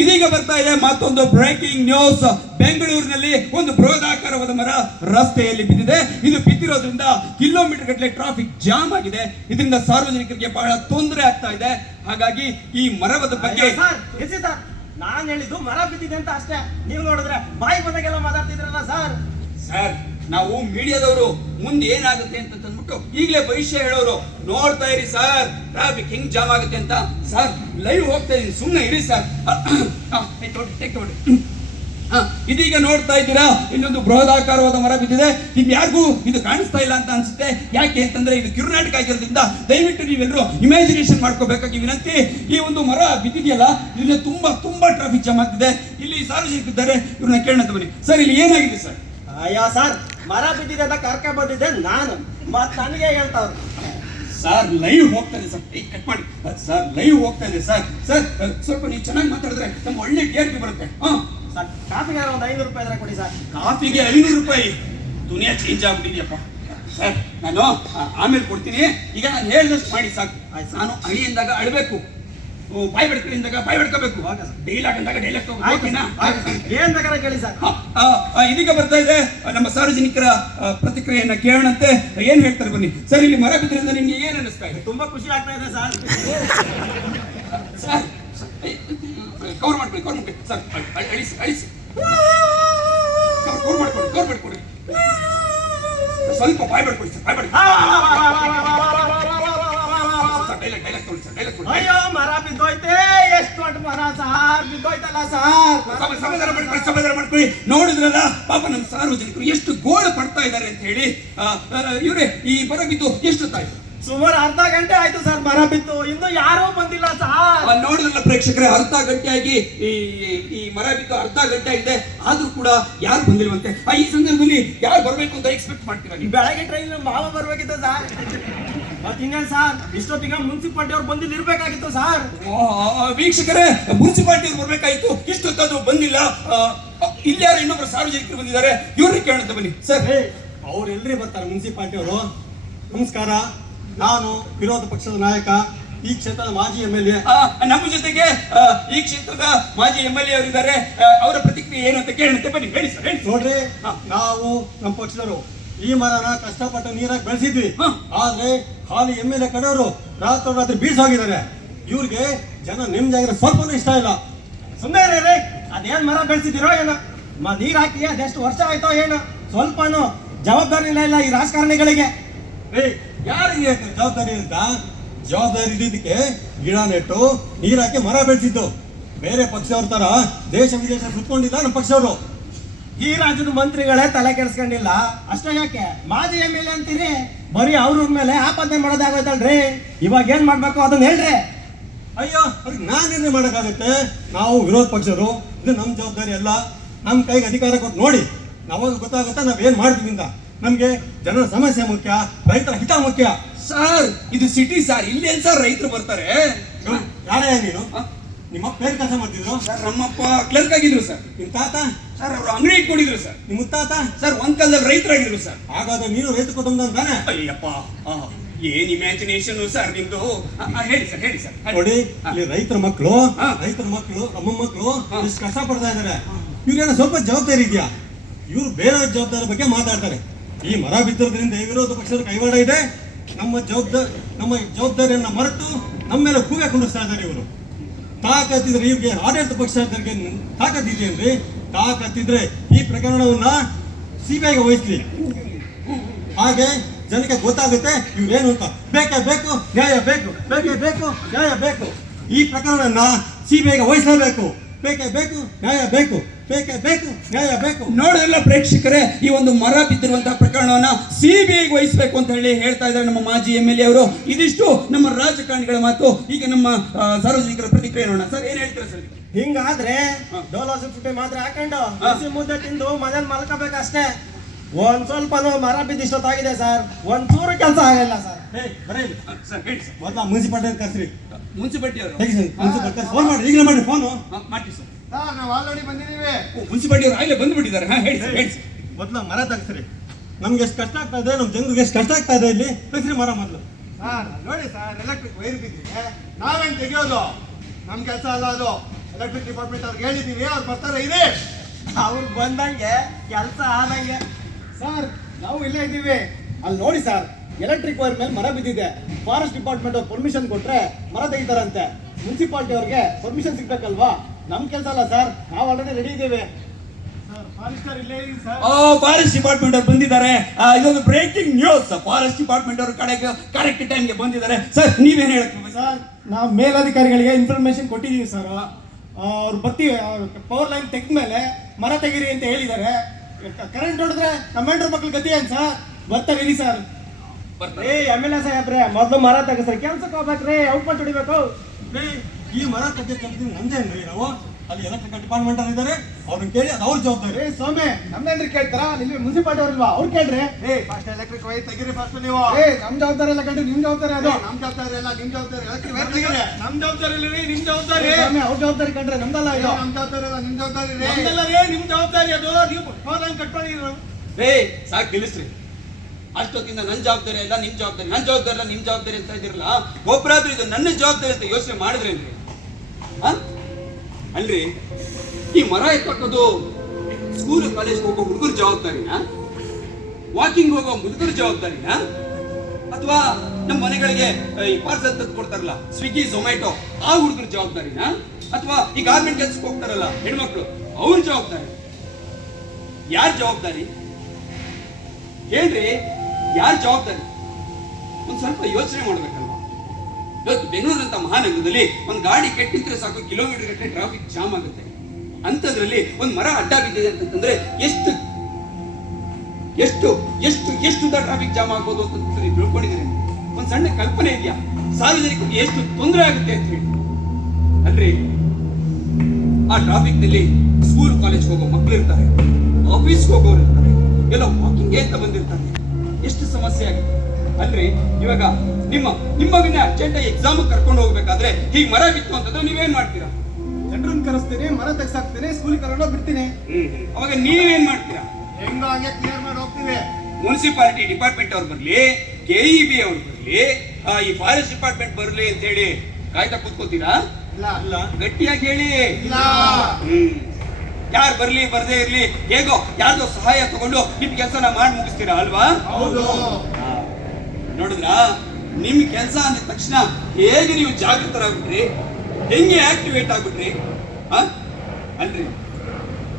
ಇದೀಗ ಬರ್ತಾ ಇದೆ ಮತ್ತೊಂದು ಬ್ರೇಕಿಂಗ್ ನ್ಯೂಸ್. ಬೆಂಗಳೂರಿನಲ್ಲಿ ಒಂದು ಬೃಹದಾಕಾರವಾದ ಮರ ರಸ್ತೆಯಲ್ಲಿ ಬಿದ್ದಿದೆ. ಇದು ಬಿದ್ದಿರೋದ್ರಿಂದ ಕಿಲೋಮೀಟರ್ ಗಟ್ಟಲೆ ಟ್ರಾಫಿಕ್ ಜಾಮ್ ಆಗಿದೆ. ಇದರಿಂದ ಸಾರ್ವಜನಿಕರಿಗೆ ಬಹಳ ತೊಂದರೆ ಆಗ್ತಾ ಇದೆ. ಹಾಗಾಗಿ ಈ ಮರದ ಬಗ್ಗೆ ನಾನ್ ಹೇಳಿದ್ದು ಮರ ಬಿದ್ದಿದೆ ಅಂತ ಅಷ್ಟೇ. ನೀವು ನೋಡಿದ್ರೆ ಬಾಯಿ ಬಂದಾಗೆಲ್ಲ ಮಾತಾಡ್ತಿದ್ರಲ್ಲ ಸರ್. ಸರ್, ನಾವು ಮೀಡಿಯಾದವರು ಮುಂದೆ ಏನಾಗುತ್ತೆ ಅಂತ ತಂದ್ಬಿಟ್ಟು ಈಗಲೇ ಭವಿಷ್ಯ ಹೇಳೋರು. ನೋಡ್ತಾ ಇರಿ ಸರ್, ಟ್ರಾಫಿಕ್ ಹೆಂಗ್ ಜಾಮ್ ಆಗುತ್ತೆ ಅಂತ. ಸರ್ ಲೈವ್ ಹೋಗ್ತಾ ಇದೀನಿ, ಸುಮ್ಮನೆ ಇರಿ ಸರ್. ಇದೀಗ ನೋಡ್ತಾ ಇದ್ದೀರಾ, ಇನ್ನೊಂದು ಬೃಹದಾಕಾರವಾದ ಮರ ಬಿದ್ದಿದೆ. ಇದು ಯಾರಿಗೂ ಇದು ಕಾಣಿಸ್ತಾ ಇಲ್ಲ ಅಂತ ಅನ್ಸುತ್ತೆ. ಯಾಕೆ ಅಂತಂದ್ರೆ ಇದು ಕಿರುನಾಟಕ ಆಗಿರೋದ್ರಿಂದ ದಯವಿಟ್ಟು ನೀವೆಲ್ಲರೂ ಇಮ್ಯಾಜಿನೇಷನ್ ಮಾಡ್ಕೋಬೇಕಾಗಿ ವಿನಂತಿ. ಈ ಒಂದು ಮರ ಬಿದ್ದಿದೆಯಲ್ಲ, ಇಲ್ಲಿ ತುಂಬಾ ತುಂಬಾ ಟ್ರಾಫಿಕ್ ಜಾಮ್ ಆಗ್ತಿದೆ. ಇಲ್ಲಿ ಸಾರ್ವಜನಿಕರಿದ್ದಾರೆ, ಇವ್ರನ್ನ ಕೇಳೋಣ ಬನ್ನಿ. ಸರ್ ಇಲ್ಲಿ ಏನಾಗಿದೆ ಸರ್? ಅಯ್ಯೋ ಸರ್, ಮರ ಬಿದ್ದಿದೆ ಅಂತ ಕರ್ಕ ಬಂದಿದ್ದೆ ನಾನು, ಮತ್ ನನಗೆ ಹೇಳ್ತಾವ್ರು. ಸರ್ ಲೈವ್ ಹೋಗ್ತಾ ಇದೆ ಸರ್, ಕಟ್ ಮಾಡಿ ಸರ್. ಲೈವ್ ಹೋಗ್ತಾ ಇದೆ ಸರ್. ಸರ್ ಸ್ವಲ್ಪ ನೀವು ಚೆನ್ನಾಗಿ ಮಾತಾಡಿದ್ರೆ ನಮ್ಗೆ ಒಳ್ಳೆ ಟಿಆರ್ಪಿ ಬರುತ್ತೆ. ಸರ್ ಕಾಫಿಗೆ ಒಂದು 500 ರೂಪಾಯಿ ಇದ್ರೆ ಕೊಡಿ ಸರ್. ಕಾಫಿಗೆ 500 ರೂಪಾಯಿ? ದುನಿಯಾ ಚೇಂಜ್ ಆಗ್ಬಿಟ್ಟಿದ್ಯಪ್ಪ. ಸರ್ ನಾನು ಆಮೇಲೆ ಕೊಡ್ತೀನಿ, ಈಗ ನಾನು ಹೇಳಿದಷ್ಟು ಮಾಡಿ ಸಾಕು. ನಾನು ಅಳಿಯಿಂದಾಗ ಅಳಬೇಕು, ಬಾಯ್ ಬಡ್ಕಳಿಂದಾಗ ಬಾಯ್ ಬಡ್ಕೋಬೇಕು, ಡೈಲಾಗ್ ಅಂದಾಗ ಡೈಲಾಗ್ ಏನ್ ಬೇಕಾದ್ರೆ ಕೇಳಿ ಸರ್. ಇದೀಗ ಬರ್ತಾ ಇದೆ ನಮ್ಮ ಸಾರ್ವಜನಿಕರ ಪ್ರತಿಕ್ರಿಯೆಯನ್ನ ಕೇಳೋಣಂತೆ. ಏನ್ ಹೇಳ್ತಾರೆ ಬನ್ನಿ ಸರ್. ಇಲ್ಲಿ ಮರ ಬಿದ್ರಿಂದ ನಿಮ್ಗೆ ಏನ್ ಅನಿಸ್ತಾ ಇದೆ? ತುಂಬಾ ಖುಷಿ ಆಗ್ತಾ ಇದೆ ಸರ್. ಸರ್ ಕವರ್ ಮಾಡ್ಕೊಳ್ಳಿ ಸರ್, ಅಳಿಸಿ ಕವರ್ ಮಾಡ್ಕೊಡಿ. ಸ್ವಲ್ಪ ಬಾಯ್ ಬಡ್ಕೊಳ್ಳಿ ಸರ್, ಬಾಯ್ ಬಡ್ಕೊಳ್ಳಿ. ಅಯ್ಯೋ ಮರ ಬಿದ್ದೋಯ್ತೆ, ಎಷ್ಟು ದೊಡ್ಡ ಮರ ಸಾರ್, ಬಿದ್ದೋಯ್ತಲ್ಲ ಸಾರ್. ಸಮಾಧಾನ ಮಾಡ್ಕೊಳ್ಳಿ. ನೋಡಿದ್ರಲ್ಲ ಪಾಪ ನಮ್ಮ ಸಾರ್ವಜನಿಕರು ಎಷ್ಟು ಗೋಳು ಪಡ್ತಾ ಇದ್ದಾರೆ ಅಂತ ಹೇಳಿ. ಇವ್ರೆ ಈ ಮರ ಬಿದ್ದು ಎಷ್ಟು ಹೊತ್ತಾಯ್ತು? ಸುಮಾರು ಅರ್ಧ ಗಂಟೆ ಆಯ್ತು ಸರ್ ಮರ ಬಿದ್ದು, ಇನ್ನು ಯಾರೂ ಬಂದಿಲ್ಲ ಸರ್. ನೋಡಿದ್ರಲ್ಲ ಪ್ರೇಕ್ಷಕರೇ, ಅರ್ಧ ಗಂಟೆಯಾಗಿ ಈ ಮರ ಬಿದ್ದು ಅರ್ಧ ಗಂಟೆ ಆಗಿದೆ, ಆದ್ರೂ ಕೂಡ ಯಾರು ಬಂದಿಲ್ವಂತೆ. ಈ ಸಂದರ್ಭದಲ್ಲಿ ಯಾರು ಬರ್ಬೇಕು ಅಂತ ಎಕ್ಸ್ಪೆಕ್ಟ್ ಮಾಡ್ತೀರಾ ನೀವು? ಬೆಳಗ್ಗೆ ಟ್ರೈನ್ ಮಾವ ಬರ್ಬೇಕಿತ್ತು ಸರ್. ಮತ್ತಿನ್ನೇನು ಸರ್, ಇಷ್ಟೊತ್ತಿಗೆ ಮುನ್ಸಿಪಾಲ್ಟಿ ಅವ್ರು ಬಂದಿದ್ದು ಇರ್ಬೇಕಾಗಿತ್ತು ಸರ್. ವೀಕ್ಷಕರೇ, ಮುನ್ಸಿಪಾಲ್ಟಿ ಅವ್ರು ಬರ್ಬೇಕಾಯ್ತು, ಇಷ್ಟೊತ್ತಾದ್ರೂ ಬಂದಿಲ್ಲ. ಇಲ್ಲಿ ಯಾರು ಇನ್ನೊಬ್ರು ಸಾರ್ವಜನಿಕರು ಬಂದಿದ್ದಾರೆ, ಇವ್ರನ್ನ ಕೇಳೋಣ ಬನ್ನಿ ಸರ್. ಅವ್ರು ಎಲ್ರಿ ಬರ್ತಾರೆ ಮುನ್ಸಿಪಾಲ್ಟಿ ಅವರು? ನಮಸ್ಕಾರ. ನಾನು ವಿರೋಧ ಪಕ್ಷದ ನಾಯಕ, ಈ ಕ್ಷೇತ್ರದ ಮಾಜಿ MLA. ನಮ್ಮ ಜೊತೆಗೆ ಈ ಕ್ಷೇತ್ರದ ಮಾಜಿ MLA ಅವರಿದ್ದಾರೆ. ಅವರ ಪ್ರತಿಕ್ರಿಯೆ ಏನು ಅಂತ ಕೇಳುತ್ತೆ, ಬನ್ನಿ ಹೇಳಿ ಸರ್, ಹೇಳಿ. ನೋಡ್ರಿ, ನಾವು ನಮ್ಮ ಪಕ್ಷದವರು ಈ ಮರನ ಕಷ್ಟಪಟ್ಟು ನೀರಾಗಿ ಬೆಳೆಸಿದ್ವಿ. ಆದ್ರೆ ಹಾಲಿ MLA ಕಡೆಯವರು ರಾತ್ರಿ ಬೀಸೋಗಿದ್ದಾರೆ. ಇವ್ರಿಗೆ ಜನ ನೆಮ್ಮದಿಯಾಗಿರೋ ಸ್ವಲ್ಪನೂ ಇಷ್ಟ ಇಲ್ಲ. ಸುಮ್ಮನೆ ರೀ, ಅದೇನ್ ಮರ ಬೆಳೆಸಿದಿರೋ ಏನೋ, ನೀರ್ ಹಾಕಿ ಅದೆಷ್ಟು ವರ್ಷ ಆಯ್ತೋ ಏನೋ, ಸ್ವಲ್ಪನೂ ಜವಾಬ್ದಾರಿ ಇಲ್ಲ ಈ ರಾಜಕಾರಣಿಗಳಿಗೆ. ಯಾರಿಗೆ ಜವಾಬ್ದಾರಿ ಅಂತ? ಜವಾಬ್ದಾರಿ ಇದ್ದಿದ್ದಕ್ಕೆ ಗಿಡ ನೆಟ್ಟು ನೀರ್ ಹಾಕಿ ಮರ ಬೆಳೆಸಿದ್ದು. ಬೇರೆ ಪಕ್ಷದವ್ರ ತರ ದೇಶ ವಿದೇಶ ಸುತ್ಕೊಂಡಿಲ್ಲ ನಮ್ಮ ಪಕ್ಷದವರು. ಈ ರಾಜ್ಯದ ಮಂತ್ರಿಗಳೇ ತಲೆ ಕೆಡಿಸ್ಕೊಂಡಿಲ್ಲ, ಅಷ್ಟೇ ಯಾಕೆ ಮಾಜಿ MLA ಅಂತೀರಿ? ಬರೀ ಅವ್ರ ಮೇಲೆ ಆಪಾದನೆ ಮಾಡೋದಾಗೋಯ್ತಲ್ರಿ. ಇವಾಗ ಏನ್ ಮಾಡ್ಬೇಕು ಅದನ್ನ ಹೇಳ್ರಿ. ಅಯ್ಯೋ, ಅದಕ್ಕೆ ನಾನೇನೇ ಮಾಡೋಕ್ಕಾಗುತ್ತೆ? ನಾವು ವಿರೋಧ ಪಕ್ಷರು, ಇದು ನಮ್ಮ ಜವಾಬ್ದಾರಿ ಅಲ್ಲ. ನಮ್ಮ ಕೈಗೆ ಅಧಿಕಾರ ಕೊಟ್ಟು ನೋಡಿ, ನಾವಾಗ ಗೊತ್ತಾಗುತ್ತೆ ನಾವೇನ್ ಮಾಡ್ತೀವಿ ಅಂತ. ನಮ್ಗೆ ಜನರ ಸಮಸ್ಯೆ ಮುಖ್ಯ, ರೈತರ ಹಿತ ಮುಖ್ಯ. ಸರ್, ಇದು ಸಿಟಿ ಸರ್, ಇಲ್ಲಿ ಏನ್ ಸರ್ ರೈತರು ಬರ್ತಾರೆ? ಯಾರೇ ನೀನು? ನಿಮ್ಮ ಪೇರು ಕೆಲಸ ಮಾಡ್ತಿದ್ರು? ಸರ್, ನಮ್ಮಪ್ಪ ಕ್ಲರ್ಕ್ ಆಗಿದ್ರು ಸರ್. ನಿಮ್ ತಾತ? ಸರ್, ಅವರು ಅಂಗಡಿ ಇಟ್ಕೊಂಡಿದ್ರು ಸರ್. ನಿಮ್ ಮುತ್ತಾತ? ಸರ್, ಒಂದ್ ಕಾಲದಲ್ಲಿ ರೈತರಾಗಿದ್ರು ಸರ್. ಹಾಗಾದ್ರೆ ನೀನು ರೈತ ಕುಟುಂಬ ಅಂತಾನೆ? ಅಯ್ಯಪ್ಪ, ಏನ್ ಇಮ್ಯಾಜಿನೇಷನ್ ಸರ್ ನಿಮ್ದು. ಹೇಳಿ ಸರ್, ಹೇಳಿ ಸರ್. ನೋಡಿ, ಇಲ್ಲಿ ರೈತರ ಮಕ್ಕಳು ನಮ್ಮ ಮಕ್ಕಳು ಎಷ್ಟು ಕಷ್ಟ ಪಡ್ತಾ ಇದಾರೆ. ಇವ್ರೇನೋ ಸ್ವಲ್ಪ ಜವಾಬ್ದಾರಿ ಇದೆಯಾ? ಇವ್ರು ಬೇರೆ ಜವಾಬ್ದಾರಿ ಬಗ್ಗೆ ಮಾತಾಡ್ತಾರೆ. ಈ ಮರ ಬಿದ್ದಿರೋದ್ರಿಂದ ವಿರೋಧ ಪಕ್ಷದ ಕೈವಾಡ ಇದೆ. ನಮ್ಮ ಜವಾಬ್ದಾರಿಯನ್ನ ಮರೆತು ನಮ್ಮ ಮೇಲೆ ಕೂಗೆ ಕುಂಡಿಸ್ತಾ ಇದ್ದಾರೆ ಇವರು. ತಾಕತ್ತಿದ್ರೆ ಇವ್ರಿಗೆ ಆಡಳಿತ ಪಕ್ಷದವರಿಗೆ ತಾಕತ್ತಿದೆಯಲ್ರಿ? ತಾಕತ್ತಿದ್ರೆ ಈ ಪ್ರಕರಣವನ್ನ CBIಗೆ ವಹಿಸ್ಲಿ. ಹಾಗೆ ಜನಕ್ಕೆ ಗೊತ್ತಾಗುತ್ತೆ ಇವ್ರೇನು ಅಂತ. ಬೇಕೇ ಬೇಕು ನ್ಯಾಯ ಬೇಕು, ಬೇಕೇ ಬೇಕು ನ್ಯಾಯ ಬೇಕು. ಈ ಪ್ರಕರಣವನ್ನ CBIಗೆ ವಹಿಸಲೇಬೇಕು. ಬೇಕೇ ಬೇಕು ನ್ಯಾಯ ಬೇಕು, ಬೇಕೇ ಬೇಕು ನ್ಯಾಯ ಬೇಕು. ನೋಡಿದ್ರಲ್ಲ ಪ್ರೇಕ್ಷಕರೇ, ಈ ಒಂದು ಮರ ಬಿದ್ದಿರುವಂತಹ ಪ್ರಕರಣವನ್ನ CBIಗೆ ವಹಿಸಬೇಕು ಅಂತ ಹೇಳಿ ಹೇಳ್ತಾ ಇದ್ದಾರೆ ನಮ್ಮ ಮಾಜಿ MLA ಅವರು. ಇದಿಷ್ಟು ನಮ್ಮ ರಾಜಕಾರಣಿಗಳ ಮಾತು. ಈಗ ನಮ್ಮ ಸಾರ್ವಜನಿಕರ ಪ್ರತಿಕ್ರಿಯೆ ನೋಡೋಣ. ಸರ್, ಏನ್ ಹೇಳ್ತೀರಾ ಸರ್? ಹಿಂಗಾದ್ರೆ ಡೋಲೋ ಫುಟ್ಟಿ ಮಾತ್ರ ಹಾಕೊಂಡು ಬಿಸಿ ಮುದ್ದೆ ತಿಂದು ಮನೇಲಿ ಮಲ್ಕೋಬೇಕಷ್ಟೇ. ಒಂದ್ ಸ್ವಲ್ಪನೂ ಮರ ಬಿದ್ದಿಷ್ಟೊತ್ತಾಗಿದೆ ಸರ್, ಒಂದ್ ಚೂರು ಕೆಲಸ ಆಗಿಲ್ಲ ಸರ್. ಬರೀ ಸರ್, ಹೇಳಿ ಸರ್. ಮೊದಲ ಮುನ್ಸಿಪಾಲಿಟಿ ಕರ್ಸ್ರಿ. ಮುನ್ಸಿಪಾಲಿಟಿ ಅವರು ಫೋನ್ ಮಾಡಿ, ಈಗಲೇ ಮಾಡಿ ಫೋನು. ಮಾಡಿ ಸರ್. ನಾವು ಆಲ್ರೆಡಿ ಬಂದಿದ್ದೀವಿ. ಮುನ್ಸಿಪಾಲಿಟಿ ಅವರು ಆಗಲೇ ಬಂದ್ಬಿಟ್ಟಿದ್ದಾರೆ. ಹೇಳಿ ಸರ್, ಹೇಳಿ ಸರ್. ಮೊದಲ ಮರ ತೆಗ್ಸ್ರಿ. ನಮ್ಗೆ ಎಷ್ಟು ಕಷ್ಟ ಆಗ್ತಾ ಇದೆ, ನಮ್ಮ ಜನರಿಗೆ ಎಷ್ಟು ಕಷ್ಟ ಆಗ್ತಾ ಇದೆ. ಇಲ್ಲಿ ತೆಗ್ಸ್ರಿ ಮರ ಮೊದಲು. ನೋಡಿ ಸರ್, ಎಲೆಕ್ಟ್ರಿಕ್ ವೈರ್ ಬಿದ್ದಿದೆ, ನಾವೇನ್ ತೆಗಿಯೋದು? ನಮ್ ಕೆಲಸ ಅಲ್ಲ ಅದು. ಎಲೆಕ್ಟ್ರಿಕ್ ಡಿಪಾರ್ಟ್ಮೆಂಟ್ ಅವ್ರಿಗೆ ಹೇಳಿದೀವಿ, ಅವ್ರು ಬರ್ತಾರೆ. ಇದೆ ಅವ್ರು ಬಂದಂಗೆ ಕೆಲಸ ಆದಂಗೆ. ಸರ್, ನಾವು ಇಲ್ಲೇ ಇದ್ದೀವಿ, ಅಲ್ಲಿ ನೋಡಿ ಸರ್, ಎಲೆಕ್ಟ್ರಿಕ್ ವೈರ್ ಮೇಲೆ ಮರ ಬಿದ್ದಿದೆ. ಫಾರೆಸ್ಟ್ ಡಿಪಾರ್ಟ್ಮೆಂಟ್ ಅವ್ರು ಪರ್ಮಿಷನ್ ಕೊಟ್ರೆ ಮರ ತೆಗಿತಾರಂತೆ. ಮುನ್ಸಿಪಾಲಿಟಿ ಅವ್ರಿಗೆ ಪರ್ಮಿಷನ್ ಸಿಗ್ಬೇಕಲ್ವಾ? ನಮ್ ಕೆಲಸ ಅಲ್ಲ ಸರ್, ನಾವು ಆಲ್ರೆಡಿ ರೆಡಿ ಇದ್ದೀವಿ. ಫಾರೆಸ್ಟರ್ ಇಲ್ಲೇ ಇದೆ ಸರ್. ಫಾರೆಸ್ಟ್ ಡಿಪಾರ್ಟ್ಮೆಂಟ್ ಅವ್ರು ಬಂದಿದ್ದಾರೆ. ಇದೊಂದು ಬ್ರೇಕಿಂಗ್ ನ್ಯೂಸ್. ಫಾರೆಸ್ಟ್ ಡಿಪಾರ್ಟ್ಮೆಂಟ್ ಅವರು ಕರೆಕ್ಟ್ ಟೈಮ್ಗೆ ಬಂದಿದ್ದಾರೆ. ಸರ್, ನೀವೇನ್ ಹೇಳ್ತೀವಿ? ಸರ್, ನಾವು ಮೇಲಧಿಕಾರಿಗಳಿಗೆ ಇನ್ಫಾರ್ಮೇಶನ್ ಕೊಟ್ಟಿದ್ದೀವಿ ಸರ್. ಅವ್ರು ಬರ್ತೀವಿ, ಪವರ್ ಲೈನ್ ತೆಗೆದ ಮೇಲೆ ಮರ ತೆಗೀರಿ ಅಂತ ಹೇಳಿದ್ದಾರೆ. ಕರೆಂಟ್ ಹೊಡೆದ್ರೆ ಕಮಾಂಡರ್ ಮಕ್ಳು ಗತಿ ಏನ್ ಸರ್? ಬರ್ತಾರೆ ಇರಿ ಸರ್. MLA ಸಾಹೇಬ್ರೆ, ಮೊದಲು ಮರ ತೆಗಿಸ್ರಿ, ಕೆಲ್ಸಕ್ಕೆ ಹೋಗ್ಬೇಕ್ರಿ, ಔಟ್ಪುಟ್ ಹೊಡಿಬೇಕು. ಈ ಮರ ತೆಗೆದು ನಮ್ದೇನ್ರಿ? ನಾವು ಅಲ್ಲಿ ಎಲೆಕ್ಟ್ರಿಕಲ್ ಡಿಪಾರ್ಟ್ಮೆಂಟ್ ಅವ್ರು ಇದ್ದಾರೆ, ಅವ್ರನ್ನ ಕೇಳಿ ಅದು ಅವ್ರ ಜವಾಬ್ದಾರಿ. ಸೋಮೆ, ನಮ್ದೇನ್ರಿ ಕೇಳ್ತಾರ? ಇಲ್ಲಿ ಮುನ್ಸಿಪಾಲಿಟಿ ಅವ್ರಿಲ್ವಾ? ಅವ್ರು ಕೇಳ್ರಿ. ಫಸ್ಟ್ ಎಲೆಕ್ಟ್ರಿಕ್ ವೈರ್ ತೆಗಿರಿ ಫಸ್ಟ್ ನೀವು. ನಮ್ ಜವಾಬ್ದಾರಿ ಎಲ್ಲ ಕಂಡು ನಿಮ್ ಜವಾಬ್ದಾರಿ ಅದು. ನಮ್ ಜವಾಬ್ದಾರಿ ಎಲ್ಲ ನಿಮ್ ಜವಾಬ್ದಾರಿ. ಎಲೆಕ್ಟ್ರಿಕ್ ವೈರ್ ತೆಗಿರಿ. ನಮ್ ಜವಾಬ್ದಾರಿ ಇಲ್ಲ ರೀ, ನಿಮ್ ಜವಾಬ್ದಾರಿ. ಅವ್ರ ಜವಾಬ್ದಾರಿ ಕಂಡ್ರೆ ನಮ್ದಲ್ಲ ಇದು. ನಮ್ ಜವಾಬ್ದಾರಿ ಎಲ್ಲ ನಿಮ್ ಜವಾಬ್ದಾರಿ ರೀ. ನಮ್ದಲ್ಲ ರೀ, ನಿಮ್ ಜವಾಬ್ದಾರಿ ಅದು. ನೀವು ಫೋನ್ ಲೈನ್ ಕಟ್ ಮಾಡಿ. ಸಾಕು ನಿಲ್ಲಿಸ್ರಿ. ಅಷ್ಟೊತ್ತಿಂದ ನನ್ನ ಜವಾಬ್ದಾರಿ ಇಲ್ಲ, ನಿಮ್ ಜವಾಬ್ದಾರಿ, ನನ್ನ ಜವಾಬ್ದಾರಿ ಇಲ್ಲ, ನಿಮ್ ಜವಾಬ್ದಾರಿ ಅಂತ ಇದಿರಲ್ಲ. ಒಬ್ಬರಾದ್ರೂ ಇದು ನನ್ನ ಜವಾಬ್ದಾರಿ ಅಂತ ಯೋಚನೆ ಮಾಡಿದ್ರೇನ್ರಿ? ಅಲ್ರಿ, ಈ ಮರ ಎತ್ತಕ್ಕದು ಸ್ಕೂಲ್ ಕಾಲೇಜ್ ಹೋಗೋ ಹುಡುಗರ ಜವಾಬ್ದಾರಿನಾ? ವಾಕಿಂಗ್ ಹೋಗೋ ಮುದುಗರ ಜವಾಬ್ದಾರಿನಾ? ಅಥವಾ ನಮ್ಮ ಮನೆಗಳಿಗೆ ಈ ಪಾರ್ಸಲ್ ತಂದು ಕೊಡ್ತಾರಲ್ಲ ಸ್ವಿಗ್ಗಿ ಝೊಮ್ಯಾಟೊ ಆ ಹುಡುಗರ ಜವಾಬ್ದಾರಿನಾ? ಅಥವಾ ಈ ಗಾರ್ಮೆಂಟ್ ಕೆಲ್ಸಕ್ಕೆ ಹೋಗ್ತಾರಲ್ಲ ಹೆಣ್ಮಕ್ಳು ಅವ್ರ ಜವಾಬ್ದಾರಿ? ಯಾರ ಜವಾಬ್ದಾರಿ ಹೇಳ್ರಿ? ಯಾರ ಜವಾಬ್ದಾರಿ? ಒಂದ್ ಸ್ವಲ್ಪ ಯೋಚನೆ ಮಾಡ್ಬೇಕಲ್ವಾ? ಇವತ್ತು ಬೆಂಗಳೂರಂತ ಮಹಾನಗರದಲ್ಲಿ ಒಂದು ಗಾಡಿ ಕೆಟ್ಟಿದ್ರೆ ಸಾಕು, ಕಿಲೋಮೀಟರ್ ಗಟ್ಟಲೆ ಟ್ರಾಫಿಕ್ ಜಾಮ್ ಆಗುತ್ತೆ. ಅಂತದ್ರಲ್ಲಿ ಒಂದು ಮರ ಅಡ್ಡ ಬಿದ್ದಿದೆ ಅಂತಂದ್ರೆ ಎಷ್ಟು ಎಷ್ಟು ಎಷ್ಟು ಎಷ್ಟು ಟ್ರಾಫಿಕ್ ಜಾಮ್ ಆಗ್ಬೋದು ಅಂತ ನೀವು ತಿಳ್ಕೊಂಡಿದ್ದೀರಿ? ಒಂದ್ ಸಣ್ಣ ಕಲ್ಪನೆ ಇದೆಯಾ ಸಾರ್ವಜನಿಕರಿಗೆ ಎಷ್ಟು ತೊಂದರೆ ಆಗುತ್ತೆ ಅಂತ ಹೇಳಿ? ಅಲ್ರಿ, ಆ ಟ್ರಾಫಿಕ್ ನಲ್ಲಿ ಸ್ಕೂಲ್ ಕಾಲೇಜ್ ಹೋಗೋ ಮಕ್ಕಳು ಇರ್ತಾರೆ, ಆಫೀಸ್ ಹೋಗೋರು ಇರ್ತಾರೆ, ಎಲ್ಲ ವಾಕಿಂಗ್ ಅಂತ ಬಂದಿರ್ತಾರೆ. ಎಷ್ಟು ಸಮಸ್ಯೆ ಆಗುತ್ತೆ ಅಲ್ರಿ? ಇವಾಗ ನಿಮ್ಮ ಅರ್ಜೆಂಟ್ ಎಕ್ಸಾಮ್ ಕರ್ಕೊಂಡು ಹೋಗ್ಬೇಕಾದ್ರೆ ಹೀಗೆ ಮರ ಬಿತ್ತು ಅಂತಂದ್ರೆ ನೀವೇನ್ ಮಾಡ್ತೀರಾ? ಜನರನ್ನ ಕರೆಸ್ತೀನಿ, ಮರ ತೆಗ್ಸಾಕ್ತೀನಿ, ಸ್ಕೂಲಿಗೆ ಕರ್ಕೊಂಡು ಬಿಡ್ತೀನಿ. ಅವಾಗ ನೀವೇನ್ ಮಾಡ್ತೀರಾ? ಹೆಂಗೋ ಹಂಗೆ ಕ್ಲಿಯರ್ ಮಾಡಿ ಹೋಗ್ತೀವಿ. ಮುನ್ಸಿಪಾಲಿಟಿ ಡಿಪಾರ್ಟ್ಮೆಂಟ್ ಅವ್ರು ಬರ್ಲಿ, KEB ಅವ್ರು ಬರಲಿ, ಈ ಫಾರೆಸ್ಟ್ ಡಿಪಾರ್ಟ್ಮೆಂಟ್ ಬರಲಿ ಅಂತ ಹೇಳಿ ಕಾಯ್ತಾ ಕೂತ್ಕೋತೀರಾ? ಇಲ್ಲ ಗಟ್ಟಿಯಾಗಿ ಹೇಳಿ. ಯಾರು ಬರ್ಲಿ ಬರ್ದೇ ಇರ್ಲಿ, ಹೇಗೋ ಯಾರ್ದೋ ಸಹಾಯ ತಗೊಂಡು ನಿಮ್ ಕೆಲಸನ ಮಾಡಿ ಮುಗಿಸ್ತೀರಾ ಅಲ್ವಾ? ನೋಡಿದ್ರಾ, ನಿಮ್ ಕೆಲಸ ಅಂದ ತಕ್ಷಣ ಹೇಗೆ ನೀವು ಜಾಗೃತರಾಗ್ಬಿಟ್ರಿ, ಹೆಂಗೆ ಆಕ್ಟಿವೇಟ್ ಆಗ್ಬಿಟ್ರಿ ಅಲ್ರಿ?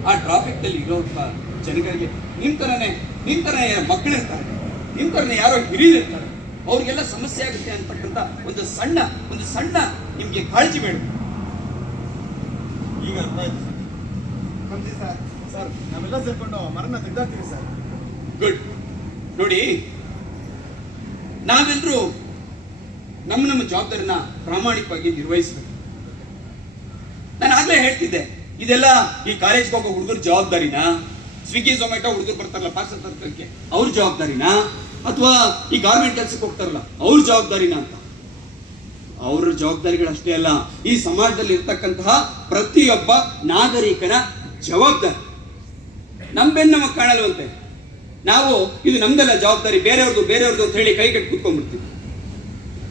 ಆ ಟ್ರಾಫಿಕ್ ಅಲ್ಲಿ ಇರೋ ಜನಗಳಿಗೆ ನಿಮ್ ತರನೇ ಮಕ್ಕಳಿರ್ತಾರೆ, ನಿಮ್ ತರನೇ ಯಾರೋ ಹಿರಿಯರಿರ್ತಾರೆ, ಅವ್ರಿಗೆಲ್ಲ ಸಮಸ್ಯೆ ಆಗುತ್ತೆ ಅಂತಕ್ಕಂಥ ಒಂದು ಸಣ್ಣ ನಿಮ್ಗೆ ಕಾಳಜಿ ಬೇಡ. ಈಗ ಅರ್ಥ ಆಯ್ತು ಸರ್. ಸರ್ ನಾವೆಲ್ಲ ಸೇರ್ಕೊಂಡು ಮರನ ತೆಗ್ದಾಕ್ತೀವಿ ಸರ್. ಗುಡ್. ನೋಡಿ, ನಾವೆಲ್ಲರೂ ನಮ್ಮ ಜವಾಬ್ದಾರಿನ ಪ್ರಾಮಾಣಿಕವಾಗಿ ನಿರ್ವಹಿಸಬೇಕು. ನಾನು ಆಗ್ಲೇ ಹೇಳ್ತಿದ್ದೆ, ಇದೆಲ್ಲ ಈ ಕಾಲೇಜ್ಗೆ ಹೋಗೋ ಹುಡುಗರ ಜವಾಬ್ದಾರಿನಾ, ಸ್ವಿಗ್ಗಿ ಝೊಮ್ಯಾಟೊ ಹುಡುಗರು ಬರ್ತಾರಲ್ಲ ಪಾರ್ಸಲ್ ತರ್ಕಕ್ಕೆ ಅವ್ರ ಜವಾಬ್ದಾರಿನಾ, ಅಥವಾ ಈ ಗೌರ್ಮೆಂಟ್ ಕೆಲ್ಸಕ್ಕೆ ಹೋಗ್ತಾರಲ್ಲ ಅವ್ರ ಜವಾಬ್ದಾರಿನಾ ಅಂತ? ಅವರ ಜವಾಬ್ದಾರಿಗಳಷ್ಟೇ ಅಲ್ಲ, ಈ ಸಮಾಜದಲ್ಲಿ ಇರ್ತಕ್ಕಂತಹ ಪ್ರತಿಯೊಬ್ಬ ನಾಗರಿಕನ ಜವಾಬ್ದಾರಿ. ನಮ್ಮ ಕಾಣಲ್ವಂತೆ, ನಾವು ಇದು ನಮ್ದೆಲ್ಲ ಜವಾಬ್ದಾರಿ, ಬೇರೆಯವ್ರದ್ದು ಅಂತ ಹೇಳಿ ಕೈ ಕಟ್ಟಿ ಕೂತ್ಕೊಂಡ್ಬಿಡ್ತೀವಿ.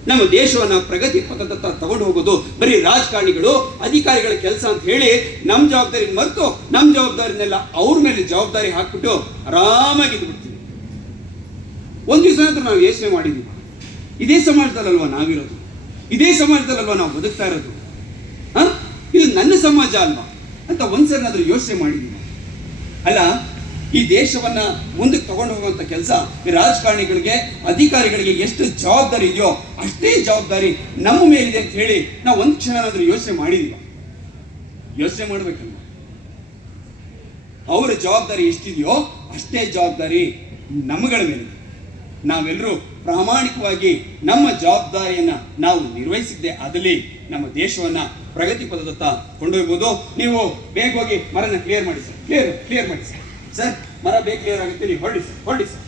ನಮ್ಮ ದೇಶವನ್ನ ಪ್ರಗತಿ ಪಥದತ್ತ ತಗೊಂಡು ಹೋಗೋದು ಬರೀ ರಾಜಕಾರಣಿಗಳು ಅಧಿಕಾರಿಗಳ ಕೆಲಸ ಅಂತ ಹೇಳಿ ನಮ್ಮ ಜವಾಬ್ದಾರಿ ಮರೆತು ನಮ್ಮ ಜವಾಬ್ದಾರಿನೆಲ್ಲ ಅವ್ರ ಮೇಲೆ ಜವಾಬ್ದಾರಿ ಹಾಕ್ಬಿಟ್ಟು ಆರಾಮಾಗಿದ್ಬಿಡ್ತೀವಿ. ಒಂದ್ ದಿವಸ ನಂತರ ನಾವು ಯೋಚನೆ ಮಾಡಿದೀವಿ, ಇದೇ ಸಮಾಜದಲ್ಲಲ್ವಾ ನಾವಿರೋದು, ಇದೇ ಸಮಾಜದಲ್ಲಲ್ವಾ ನಾವು ಬದುಕ್ತಾ ಇರೋದು, ಇದು ನನ್ನ ಸಮಾಜ ಅಲ್ವಾ ಅಂತ ಒಂದ್ಸರಿನಾದ್ರೂ ಯೋಚನೆ ಮಾಡಿದೀವಿ. ಅಲ್ಲ, ಈ ದೇಶವನ್ನ ಮುಂದಕ್ಕೆ ತಗೊಂಡು ಹೋಗುವಂತ ಕೆಲಸ ಈ ರಾಜಕಾರಣಿಗಳಿಗೆ ಅಧಿಕಾರಿಗಳಿಗೆ ಎಷ್ಟು ಜವಾಬ್ದಾರಿ ಇದೆಯೋ ಅಷ್ಟೇ ಜವಾಬ್ದಾರಿ ನಮ್ಮ ಮೇಲಿದೆ ಅಂತ ಹೇಳಿ ನಾವು ಒಂದ್ ಕ್ಷಣನಾದ್ರೂ ಯೋಚನೆ ಮಾಡಿದೀವ? ಯೋಚನೆ ಮಾಡ್ಬೇಕಲ್ಲ. ಅವರ ಜವಾಬ್ದಾರಿ ಎಷ್ಟಿದೆಯೋ ಅಷ್ಟೇ ಜವಾಬ್ದಾರಿ ನಮ್ಮಗಳ ಮೇಲೆ. ನಾವೆಲ್ಲರೂ ಪ್ರಾಮಾಣಿಕವಾಗಿ ನಮ್ಮ ಜವಾಬ್ದಾರಿಯನ್ನ ನಾವು ನಿರ್ವಹಿಸಿದ್ದೆ ಆದಲ್ಲಿ ನಮ್ಮ ದೇಶವನ್ನ ಪ್ರಗತಿ ಪಥದತ್ತ ಕೊಂಡೊಯ್ಬೋದು. ನೀವು ಬೇಗ ಹೋಗಿ ಮರನ ಕ್ಲಿಯರ್ ಮಾಡಿ ಸರ್, ಕ್ಲಿಯರ್ ಮಾಡಿ ಸರ್. ಸರ್, ಮರ ಬೇಗ ಕ್ಲಿಯರ್ ಆಗುತ್ತೆ, ನೀವು ಹೊರಡಿ ಸರ್.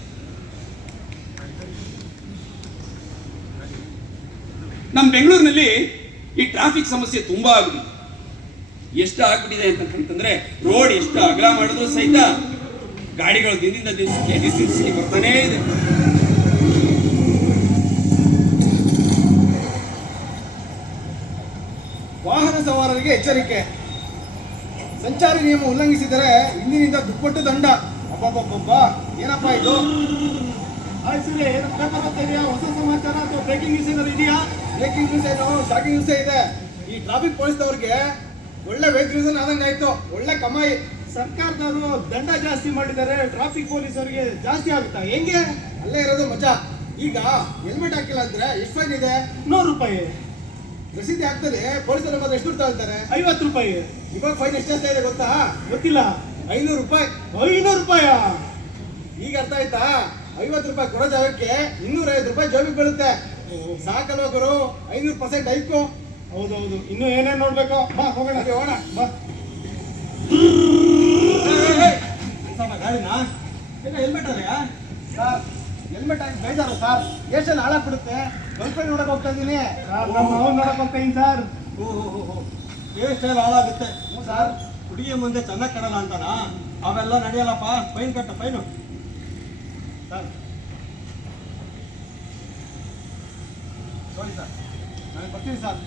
ನಮ್ಮ ಬೆಂಗಳೂರಿನಲ್ಲಿ ಈ ಟ್ರಾಫಿಕ್ ಸಮಸ್ಯೆ ತುಂಬಾ ಆಗಿದೆ. ಎಷ್ಟು ಆಗ್ಬಿಟ್ಟಿದೆ ಅಂತಂದ್ರೆ, ರೋಡ್ ಎಷ್ಟು ಅಗಲ ಮಾಡಿದ್ರು ಸಹಿತ ಗಾಡಿಗಳು ದಿನದಿಂದ ದಿವಸಕ್ಕೆ ಬರ್ತಾನೇ ಇದೆ. ವಾಹನ ಸವಾರರಿಗೆ ಎಚ್ಚರಿಕೆ. ಸಂಚಾರಿ ನಿಯಮ ಉಲ್ಲಂಘಿಸಿದರೆ ಇಂದಿನಿಂದ ದುಪ್ಪಟ್ಟು ದಂಡ. ಅಬ್ಬಬ್ಬಬ್ಬ, ಏನಪ್ಪಾ ಇದು? ಏನು ಪೇಪರ್ ಓದ್ತಾ ಇದೆಯಾ? ಹೊಸ ಸಮಾಚಾರ ಅಥವಾ ಬ್ರೇಕಿಂಗ್ ನ್ಯೂಸ್ ಏನಾದ್ರು ಇದೆಯಾ? ಬ್ರೇಕಿಂಗ್ ನ್ಯೂಸ್ ಏನು, ಶಾಕಿಂಗ್ ನ್ಯೂಸ್ ಇದೆ. ಈ ಟ್ರಾಫಿಕ್ ಪೊಲೀಸ್ದವ್ರಿಗೆ ಒಳ್ಳೆ ವೆಜ್ ರೀಸನ್ ಆದಂಗಾಯ್ತು, ಒಳ್ಳೆ ಕಮಾಯಿ. ಸರ್ಕಾರದವರು ದಂಡ ಜಾಸ್ತಿ ಮಾಡಿದ್ದಾರೆ, ಟ್ರಾಫಿಕ್ ಪೊಲೀಸರಿಗೆ ಜಾಸ್ತಿ ಆಗುತ್ತಾ? ಹೆಂಗೆ? ಅಲ್ಲೇ ಇರೋದು ಮಜಾ. ಈಗ ಹೆಲ್ಮೆಟ್ ಹಾಕಿಲ್ಲ ಅಂದ್ರೆ ಎಷ್ಟು ಫೈನ್ ಇದೆ? 100 ರೂಪಾಯಿ. ರಸೀದಿ ಆಗ್ತದೆ, ಪೊಲೀಸರು ಬಂದ್ರೆ ಎಷ್ಟು ತಗೊಳ್ತಾರೆ? 50 ರೂಪಾಯಿ. ಇವಾಗ ಫೈನ್ ಎಷ್ಟೆಷ್ಟ ಇದೆ ಗೊತ್ತಾ? ಗೊತ್ತಿಲ್ಲ. 500 ರೂಪಾಯಿ. 500 ರೂಪಾಯ? ಈಗ ಅರ್ಥ ಆಯ್ತಾ? 50 ರೂಪಾಯಿ ಕೊಡೋ ಜಾಗಕ್ಕೆ 250 ರೂಪಾಯಿ ಜೋಬಿಗೆ ಬೀಳುತ್ತೆ. ಸಾಕಲ್ವ ಗುರು? 500% ಹೈಕು. ಹೌದೌದು. ಇನ್ನು ಏನೇನು ನೋಡ್ಬೇಕು? ಬಾ ಹೋಗೋಣ ಬಾ. ಗಾಡಿನಾ ಹೆಲ್ಮೆಟ್ ಅದೆಯಾ ಸರ್? ಹೆಲ್ಮೆಟ್ ಹಾಕಿ ಬೇಜಾರು ಸರ್, ಎಷ್ಟೆಲ್ಲ ಹಾಳಾಗ್ಬಿಡುತ್ತೆ. ಗರ್ಲ್ಫ್ರೆಂಡ್ ನೋಡಕ್ ಹೋಗ್ತಾ ಇದ್ದೀನಿ. ನಮ್ಮ ಅವ್ನು ನೋಡಕ್ ಹೋಗ್ತಾ ಇದ್ದೀನಿ ಸರ್. ಎಷ್ಟೆಲ್ಲ ಹಾಳಾಗುತ್ತೆ ಸರ್. ಹುಡುಗಿ ಮುಂದೆ ಚೆನ್ನಾಗಿ ಕಾಣಲ್ಲ ಅಂತಾನ? ಅವೆಲ್ಲ ನಡೆಯಲ್ಲಪ್ಪ, ಫೈನ್ ಕಟ್ಟ ಫೈನು. ಸರ್ ಸಾರಿ ಸರ್, ನಾನು ಬರ್ತೀನಿ ಸರ್.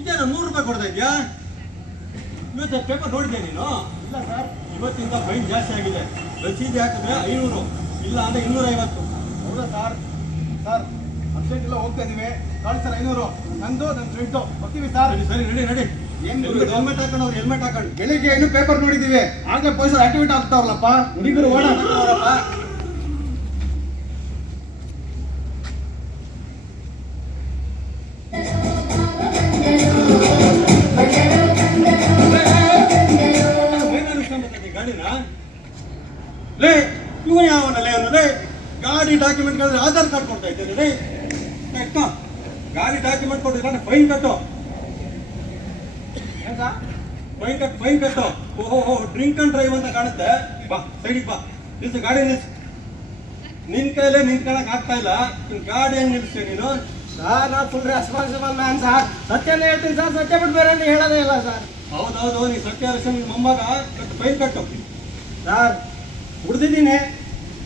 ಇದೇನ 100 ರೂಪಾಯಿ ಕೊಡ್ತಾ ಇದೆಯಾ? ಇವತ್ತು ಪೇಪರ್ ನೋಡಿದ್ಯಾ ನೀನು? ಇಲ್ಲ ಸರ್. ಇವತ್ತಿಂದ ಫೈನ್ ಜಾಸ್ತಿ ಆಗಿದೆ. ರಸೀದಿ ಹಾಕಿದ್ರೆ 500, ಇಲ್ಲ ಅಂದ್ರೆ 250. ಹೌದಾ ಸರ್? ಸರ್ ಅರ್ಜೆಂಟ್ ಎಲ್ಲ ಹೋಗ್ತಾ ಇದೀವಿ, ಕಾಳಿ ಸರ್ 500 ನಂದು, ನನ್ನ ಫ್ರೆಂಡು. ಬರ್ತೀವಿ ಸರ್. ಸರಿ ನಡಿ. ಹೆಲ್ಮೆಟ್ ಹಾಕೊಂಡು ಅವ್ರು ಹೆಲ್ಮೆಟ್ ಹಾಕೊಂಡು ಬೆಳಿಗ್ಗೆ ಏನು ಪೇಪರ್ ನೋಡಿದೀವಿ, ಆಗಲೇ ಪೊಲೀಸರು ಆಕ್ಟಿವೇಟ್ ಆಗ್ತಾವ್ರಲ್ಲಪ್ಪ. ಹುಡುಗರು ಓಡಾಡ್ತಾವ್ರಪ್ಪ. ಗಾಡಿನ ಲೇ ಇವ ಯಾವನಲ್ಲ ಅವನು? ಗಾಡಿ ಡಾಕ್ಯುಮೆಂಟ್ ಕಳಿದ್ರೆ ಆಧಾರ್ ಕಾರ್ಡ್ ಕೊಡ್ತಾ ಇದ್ದೇನೆ ರೇ. ಗಾಡಿ ಡಾಕ್ಯುಮೆಂಟ್ ಕೊಟ್ಟಿದ್ರೆ ಫೈನ್ ಕಟ್ಟು. ಫೈನ್ ಕಟ್ಟು. ಓಹೋ, ಡ್ರಿಂಕ್ ಅಂಡ್ ಡ್ರೈವ್ ಅಂತ ಕಾಣುತ್ತೆ. ಬಾ ಸೈಡಿಗೆ ಬಾ, ನಿಲ್ಸು ಗಾಡಿ ನಿಲ್ಸು. ನಿನ್ ಕೈಲೇ ನಿಂತ್ಕೊಳಕ್ ಆಗ್ತಾ ಇಲ್ಲ, ನಿನ್ ಗಾಡಿ ಹೆಂಗ್ ನಿಲ್ಸೆ ನೀನು? ಸರ್ ನಾ ಫುಲ್ ರೆಸ್ಪಾನ್ಸಿಬಲ್ ಮ್ಯಾನ್ ಸರ್. ಸತ್ಯನೇ ಹೇಳ್ತೀನಿ ಸರ್, ಸತ್ಯ ಬಿಟ್ಟು ಬೇರೆ ಹೇಳೋದೇ ಇಲ್ಲ ಸರ್. ಹೌದೌದು, ನೀ ಸತ್ಯ ನಿನ್ ಮೊಮ್ಮಗ ಫೈನ್ ಕಟ್ಟು. ಸರ್ ಕುಡ್ದಿದ್ದೀನಿ,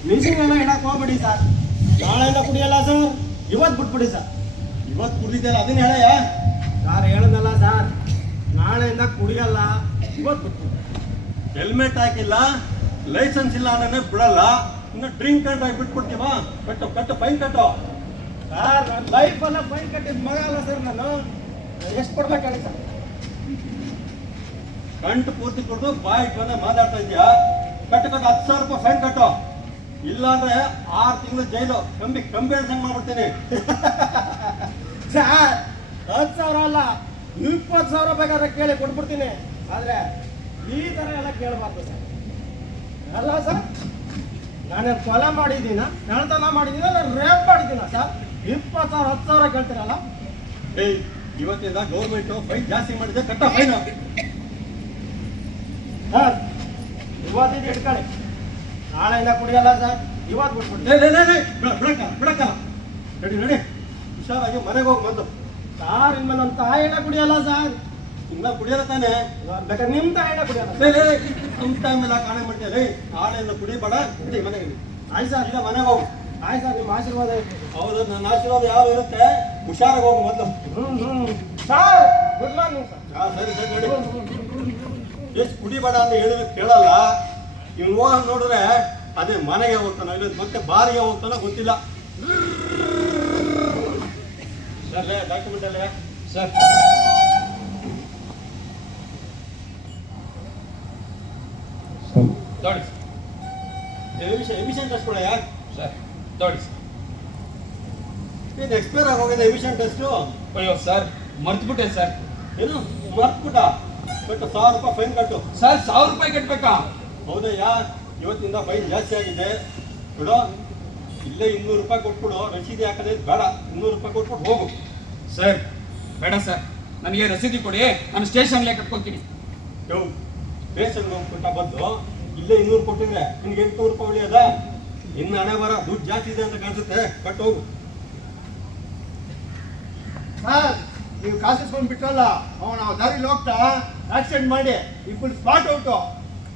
ಮಿಷಿನ್ ಎಲ್ಲ ಇಡಕ್ ಹೋಗ್ಬೇಡಿ ಸರ್. ನಾಳೆಯಿಂದ ಕುಡಿಯಲ್ಲ ಸರ್, ಇವತ್ತು ಬಿಟ್ಬಿಡಿ ಸರ್. ಇವತ್ತು ಕುಡಿದಿದ್ದಲ್ಲ ಅದನ್ನ ಹೇಳಯ್ಯ. ಸರ್ ಹೇಳದಲ್ಲ ಸರ್, ನಾಳೆಯಿಂದ ಕುಡಿಯಲ್ಲ, ಇವತ್ತು ಬಿಟ್ಬಿಡಿ. ಹೆಲ್ಮೆಟ್ ಹಾಕಿಲ್ಲ, ಲೈಸೆನ್ಸ್ ಇಲ್ಲ ಅನ್ನೇ ಬಿಡಲ್ಲ, ಇನ್ನು ಡ್ರಿಂಕ್ ಅಂಡ್ ಡ್ರೈವ್ ಬಿಟ್ಬಿಡ್ತೀವ? ಕಟ್ಟು ಫೈನ್ ಕಟ್ಟು. ಸರ್ ನನ್ನ ಲೈಫಲ್ಲ ಫೈನ್ ಕಟ್ಟಿದ ಮಗ ಅಲ್ಲ ಸರ್ ನಾನು. ಎಷ್ಟು ಕೊಡ್ಬೇಕು ಹೇಳಿ ಸರ್? ಗಂಟು ಪೂರ್ತಿ ಕುಡಿದು ಬಾಯಿ ಬಂದ ಮಾತಾಡ್ತಾ ಇದೀಯಾ? ಕಟ್ಟು 10,000 ರೂಪಾಯಿ ಫೈನ್ ಕಟ್ಟು, ಇಲ್ಲ ಅಂದ್ರೆ 6 ತಿಂಗಳು ಜೈಲು, ಕಂಬಿ ಅನ್ಸಂಗ್ ಮಾಡ್ಬಿಡ್ತೀನಿ. ಸರ್ 10,000 ಅಲ್ಲ, 20,000 ಬೇಕಾದ್ರೆ ಕೇಳಿ ಕೊಟ್ಬಿಡ್ತೀನಿ. ಆದ್ರೆ ಈ ತರ ಎಲ್ಲ ಕೇಳಬಾರ್ದು ಸರ್. ಅಲ್ಲ ಸರ್, ನಾನು ಕೊಲೆ ಮಾಡಿದ್ದೀನ, ಕಳ್ತನ ಮಾಡಿದ್ದೀನ, ನಾನು ರೇಪ್ ಮಾಡಿದ್ದೀನ ಸರ್? 20,000 10,000 ಕೇಳ್ತೀರಲ್ಲ? ಏಯ್, ಇವತ್ತಿಂದ ಗೌರ್ಮೆಂಟ್ ಫೈನ್ ಜಾಸ್ತಿ ಮಾಡಿದೆ, ಕಟ್ಟ ಫೈನ್. ಸರ್ ಇವತ್ತಿಗೆ ಇಟ್ಕೊಳ್ಳಿ, ನಾಳೆಯಿಂದ ಕುಡಿಯಲ್ಲ ಸರ್, ಇವತ್ತು ಬಿಟ್ಬಿಡ್ತೀನಿ. ಬಿಡಕ್ಕ ನಡಿ ಹುಷಾರಾಗಿ ಮನೆಗೆ ಹೋಗಿ ಬಂದು. ಸರ್ ಇನ್ಮೇಲೆ ನಮ್ಮ ತಾಯಿನ ಕುಡಿಯಲ್ಲ ಸರ್. ಇನ್ಮೇಲೆ ಕುಡಿಯಲ್ಲ ತಾನೆ? ಬೇಕಾದ್ರೆ ನಿಮ್ಮ ತಾಯಿನ ಕುಡಿಯಲ್ಲ. ನಮ್ಮ ಟೈಮೆಲ್ಲ ಕಾಣೆ ಮಾಡ್ತೀಯ? ನಾಳೆಯಿಂದ ಕುಡಿಬೇಡ, ನಡಿ ಮನೆಗೆ. ಆಯ್ತು ಸರ್, ಈಗ ಮನೆಗೆ ಹೋಗು. ಆಯ್ತು ಸರ್, ನಿಮ್ಮ ಆಶೀರ್ವಾದ ಐತೆ. ಹೌದು, ನನ್ನ ಆಶೀರ್ವಾದ ಯಾವ ಇರುತ್ತೆ, ಹುಷಾರಾಗಿ ಹೋಗು ಮೊದಲು. Sir good morning sir. ಸರಿ ನಡಿ. ಎಷ್ಟು ಕುಡಿಬೇಡ ಅಂತ ಹೇಳಿದ್ರೆ ಕೇಳಲ್ಲ. ಇವ್ನು ಹೋಗ ನೋಡಿದ್ರೆ ಅದೇ ಮನೆಗೆ ಹೋಗ್ತಾನ, ಇಲ್ಲ ಮತ್ತೆ ಬಾರಿಗೆ ಹೋಗ್ತಾನ ಗೊತ್ತಿಲ್ಲ. ಡಾಕ್ಯುಮೆಂಟ್ ಅಲ್ಲೇ ಸರ್ ನೋಡಿ ಎಮಿಷನ್ ಟೆಸ್ಟ್ ಕೊಡ ಯಾರು ಸರ್, ನೋಡಿ ಇದು ಎಕ್ಸ್ಪೈರ್ ಆಗೋಗಿದೆ ಎಮಿಷನ್ ಟೆಸ್ಟು. ಅಯ್ಯೋ ಸರ್, ಮರ್ತ್ಬಿಟ್ಟೆ ಸರ್. ಏನು ಮರ್ತ್ಬಿಟ್ಟ? ಕಟ್ಟು 1,000 ರೂಪಾಯಿ ಫೈನ್ ಕಟ್ಟು. ಸರ್ 1,000 ರೂಪಾಯಿ ಕಟ್ಬೇಕಾ? ಹೌದಯ್ಯ, ಇವತ್ತಿಂದ ಫೈನ್ ಜಾಸ್ತಿ ಆಗಿದೆ ಬಿಡು. ಇಲ್ಲೇ 200 ರೂಪಾಯಿ ಕೊಟ್ಬಿಡು, ರಸೀದಿ ಹಾಕದೆ ಬೇಡ, 200 ರೂಪಾಯಿ ಕೊಟ್ಬಿಟ್ಟು ಹೋಗು. ಸರ್ ಬೇಡ ಸರ್, ನನಗೆ ರಸೀದಿ ಕೊಡಿ, ನಾನು ಸ್ಟೇಷನ್ಲೇ ಕಟ್ಕೊತೀನಿ. ಯೋ, ಸ್ಟೇಷನ್ಗೆ ಹೋಗ್ಬಿಟ್ಟ ಬಂದು ಇಲ್ಲೇ 200 ಕೊಟ್ಟಿದ್ರೆ ನಿನ್ಗೆ 800 ರೂಪಾಯಿ ಉಳಿಯದ? ಇನ್ನು ಹಣೆ ಬರ ದುಡ್ಡು ಜಾಸ್ತಿ ಇದೆ ಅಂತ ಕಾಣಿಸುತ್ತೆ, ಕಟ್ಟು ಹೋಗು. ಸರ್ ನೀವು ಕಾಸಿಸ್ಕೊಂಡು ಬಿಟ್ರಲ್ಲ, ಅವನ ದಾರಿಲಿ ಹೋಗ್ತಾ ಆಕ್ಸಿಡೆಂಟ್ ಮಾಡಿ ಇಬ್ಬರು ಸ್ಪಾಟ್ ಔಟು.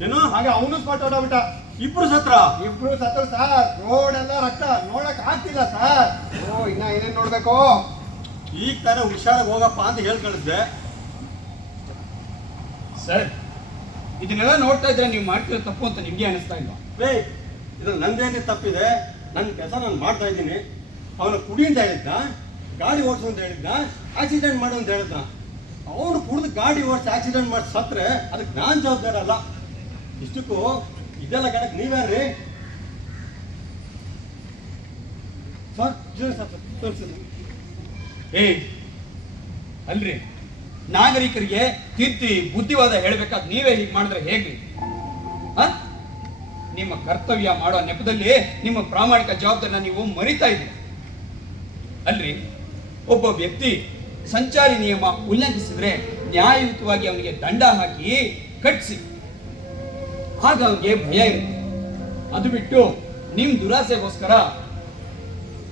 ಏನು ಹಾಗೆ ಅವನು ಸ್ಪಾಟ್ ಔಟ್ ಆಗ್ಬಿಟ್ಟ. ಇಬ್ರು ಸತ್ರ? ಇಬ್ರು ಸತ್ತರು ಸರ್. ರೋಡ್ ಎಲ್ಲ ರಕ್ತ ನೋಡಕ್ ಆಗ್ತಿಲ್ಲ ಸರ್. ಓ ಇನ್ನ ಏನೇನ್ ನೋಡ್ಬೇಕು? ಈಗ ತಾನೇ ಹುಷಾರಾಗಿ ಹೋಗಪ್ಪ ಅಂತ ಹೇಳಿ ಕಳಿಸ್ದೆ. ಸರ್ ಇದನ್ನೆಲ್ಲ ನೋಡ್ತಾ ಇದ್ರೆ ನೀವು ಮಾಡ್ತಿರೋ ತಪ್ಪು ಅಂತ ನಿಮ್ಗೆ ಅನಿಸ್ತಾ ಇಲ್ವಾ? ಇದು ನಂದೇನೆ ತಪ್ಪಿದೆ, ನನ್ನ ಕೆಲಸ ನಾನು ಮಾಡ್ತಾ ಇದ್ದೀನಿ. ಅವನು ಕುಡಿ ಅಂತ ಹೇಳಿದ್ದ, ಗಾಡಿ ಓಡಿಸು ಅಂತ ಹೇಳಿದ್ದ, ಆಕ್ಸಿಡೆಂಟ್ ಮಾಡು ಅಂತ ಹೇಳಿದ್ದ. ಅವನು ಕುಡಿದು ಗಾಡಿ ಓಡಿಸಿ ಆಕ್ಸಿಡೆಂಟ್ ಮಾಡಿ ಸತ್ರೆ ಅದಕ್ಕೆ ನಾನು ಜವಾಬ್ದಾರ ಅಲ್ಲ. ಇಷ್ಟಕ್ಕೂ ಇದೆಲ್ಲ ಗಣಕ್ಕೆ ನೀವ್ಯಾರ್ರಿ? ಅಲ್ರಿ, ನಾಗರಿಕರಿಗೆ ಕೀರ್ತಿ ಬುದ್ಧಿವಾದ ಹೇಳ್ಬೇಕಾದ್ ನೀವೇ ಹೀಗೆ ಮಾಡಿದ್ರೆ ಹೇಗ್ರಿ? ನಿಮ್ಮ ಕರ್ತವ್ಯ ಮಾಡೋ ನೆಪದಲ್ಲಿ ನಿಮ್ಮ ಪ್ರಾಮಾಣಿಕ ಜವಾಬ್ದಾರಿನ ನೀವು ಮರಿತಾ ಇದ್ದೀರಿ ಅಲ್ರಿ. ಒಬ್ಬ ವ್ಯಕ್ತಿ ಸಂಚಾರಿ ನಿಯಮ ಉಲ್ಲಂಘಿಸಿದ್ರೆ ನ್ಯಾಯಯುತವಾಗಿ ಅವನಿಗೆ ದಂಡ ಹಾಕಿ ಕಟ್ಟಿಸಿ, ಆಗ ಅವನಿಗೆ ಭಯ ಇರುತ್ತೆ. ಅದು ಬಿಟ್ಟು ನಿಮ್ ದುರಾಸೆಗೋಸ್ಕರ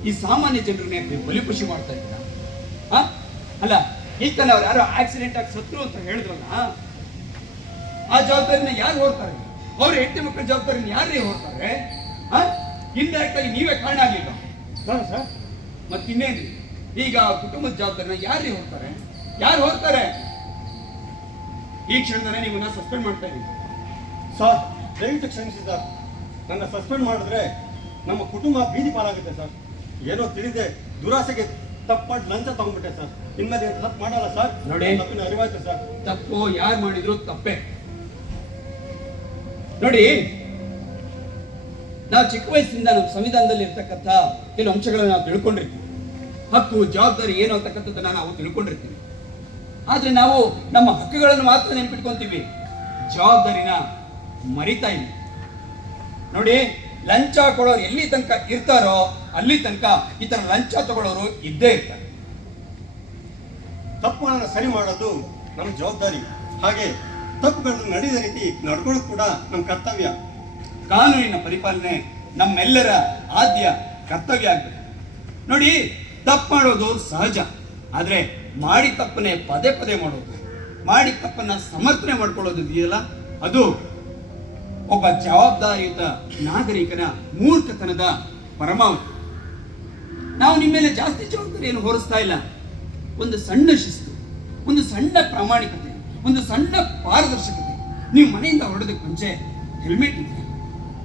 ಈ ಸಾಮಾನ್ಯ ಜನರನ್ನ ಬಲಿಪುಷಿ ಮಾಡ್ತಾ ಇದ್ದೀರಾ? ಅಲ್ಲ, ಈಗ ತಾನೆ ಅವ್ರು ಯಾರೋ ಆಕ್ಸಿಡೆಂಟ್ ಆಗಿ ಸತ್ರು ಅಂತ ಹೇಳಿದ್ರಲ್ಲ, ಆ ಜವಾಬ್ದಾರಿನ ಯಾರು ಹೊರ್ತಾರೆ? ಅವ್ರ ಹೆಂಡತಿ ಮಕ್ಕಳ ಜವಾಬ್ದಾರಿನ ಯಾರೇ ಹೊರ್ತಾರೆ? ಇಂಡೈರೆಕ್ಟ್ ಆಗಿ ನೀವೇ ಕಾರಣ ಆಗಿಲ್ಲ ಸರ್. ಮತ್ತಿನ್ನೇನ್ರಿ, ಈಗ ಕುಟುಂಬದ ಜವಾಬ್ದಾರಿನ ಯಾರೇ ಹೊರ್ತಾರೆ? ಯಾರು ಹೊರ್ತಾರೆ? ಈ ಕ್ಷಣದಲ್ಲೇ ನಿಮ್ಮನ್ನ ಸಸ್ಪೆಂಡ್ ಮಾಡ್ತಾ ಇದ್ದೀವಿ. ಸರ್ ದಯವಿಟ್ಟು ಕ್ಷಮಿಸಿ ಸರ್, ನನ್ನ ಸಸ್ಪೆಂಡ್ ಮಾಡಿದ್ರೆ ನಮ್ಮ ಕುಟುಂಬ ಬೀದಿ ಪಾಲಾಗುತ್ತೆ ಸರ್. ಏನೋ ತಿಳಿದೆ ದುರಾಸೆಗೆ ತಪ್ಪಾಗಿ ಲಂಚ ತಗೊಂಡ್ಬಿಟ್ಟೆ ಸರ್. ಇನ್ಮೇಲೆ ತಪ್ಪು ಮಾಡಲ್ಲ ಸರ್. ನೋಡಿ, ತಪ್ಪಿನ ಅರಿವಾಯ್ತು ಸರ್. ತಪ್ಪು ಯಾರು ಮಾಡಿದ್ರು ತಪ್ಪೇ. ನೋಡಿ, ನಾವು ಚಿಕ್ಕ ವಯಸ್ಸಿಂದ ನಮ್ಮ ಸಂವಿಧಾನದಲ್ಲಿ ಇರ್ತಕ್ಕಂಥ ಕೆಲವು ಅಂಶಗಳನ್ನ ನಾವು ತಿಳ್ಕೊಂಡಿರ್ತೀವಿ. ಹಕ್ಕು ಜವಾಬ್ದಾರಿ ಏನು ಅಂತಕ್ಕಂಥದ್ದನ್ನ ನಾವು ತಿಳ್ಕೊಂಡಿರ್ತೀವಿ. ಆದ್ರೆ ನಾವು ನಮ್ಮ ಹಕ್ಕುಗಳನ್ನು ಮಾತ್ರ ನೆನಪಿಟ್ಕೊಂತೀವಿ, ಜವಾಬ್ದಾರಿನ ಮರಿತಾ ಇಲ್ಲ. ನೋಡಿ, ಲಂಚ ಕೊಡೋರು ಎಲ್ಲಿ ತನಕ ಇರ್ತಾರೋ ಅಲ್ಲಿ ತನಕ ಈ ತರ ಲಂಚ ತಗೊಳ್ಳೋರು ಇದ್ದೇ ಇರ್ತಾರೆ. ತಪ್ಪುಗಳನ್ನು ಸರಿ ಮಾಡೋದು ನಮ್ಮ ಜವಾಬ್ದಾರಿ. ಹಾಗೆ ತಪ್ಪುಗಳನ್ನು ನಡೆದ ರೀತಿ ನಡ್ಕೊಳ್ಳೋದು ಕೂಡ ನಮ್ಮ ಕರ್ತವ್ಯ. ಕಾನೂನಿನ ಪರಿಪಾಲನೆ ನಮ್ಮೆಲ್ಲರ ಆದ್ಯ ಕರ್ತವ್ಯ ಆಗ್ಬೇಕು. ನೋಡಿ, ತಪ್ಪು ಮಾಡೋದು ಸಹಜ, ಆದ್ರೆ ಮಾಡಿ ತಪ್ಪನ್ನೇ ಪದೇ ಪದೇ ಮಾಡೋದು, ಮಾಡಿ ತಪ್ಪನ್ನ ಸಮರ್ಥನೆ ಮಾಡ್ಕೊಳ್ಳೋದು ಇದೆಯಲ್ಲ, ಅದು ಒಬ್ಬ ಜವಾಬ್ದಾರಿಯುತ ನಾಗರಿಕನ ಮೂರ್ಖತನದ ಪರಮಾವಧಿ. ನಾವು ನಿಮ್ಮ ಮೇಲೆ ಜಾಸ್ತಿ ಜವಾಬ್ದಾರಿಯನ್ನು ಹೊರಿಸ್ತಾ ಇಲ್ಲ. ಒಂದು ಸಣ್ಣ ಶಿಸ್ತು, ಒಂದು ಸಣ್ಣ ಪ್ರಾಮಾಣಿಕತೆ, ಒಂದು ಸಣ್ಣ ಪಾರದರ್ಶಕತೆ. ನೀವು ಮನೆಯಿಂದ ಹೊರಡೋದಕ್ಕೆ ಮುಂಚೆ ಹೆಲ್ಮೆಟ್ ಇದೆಯಾ,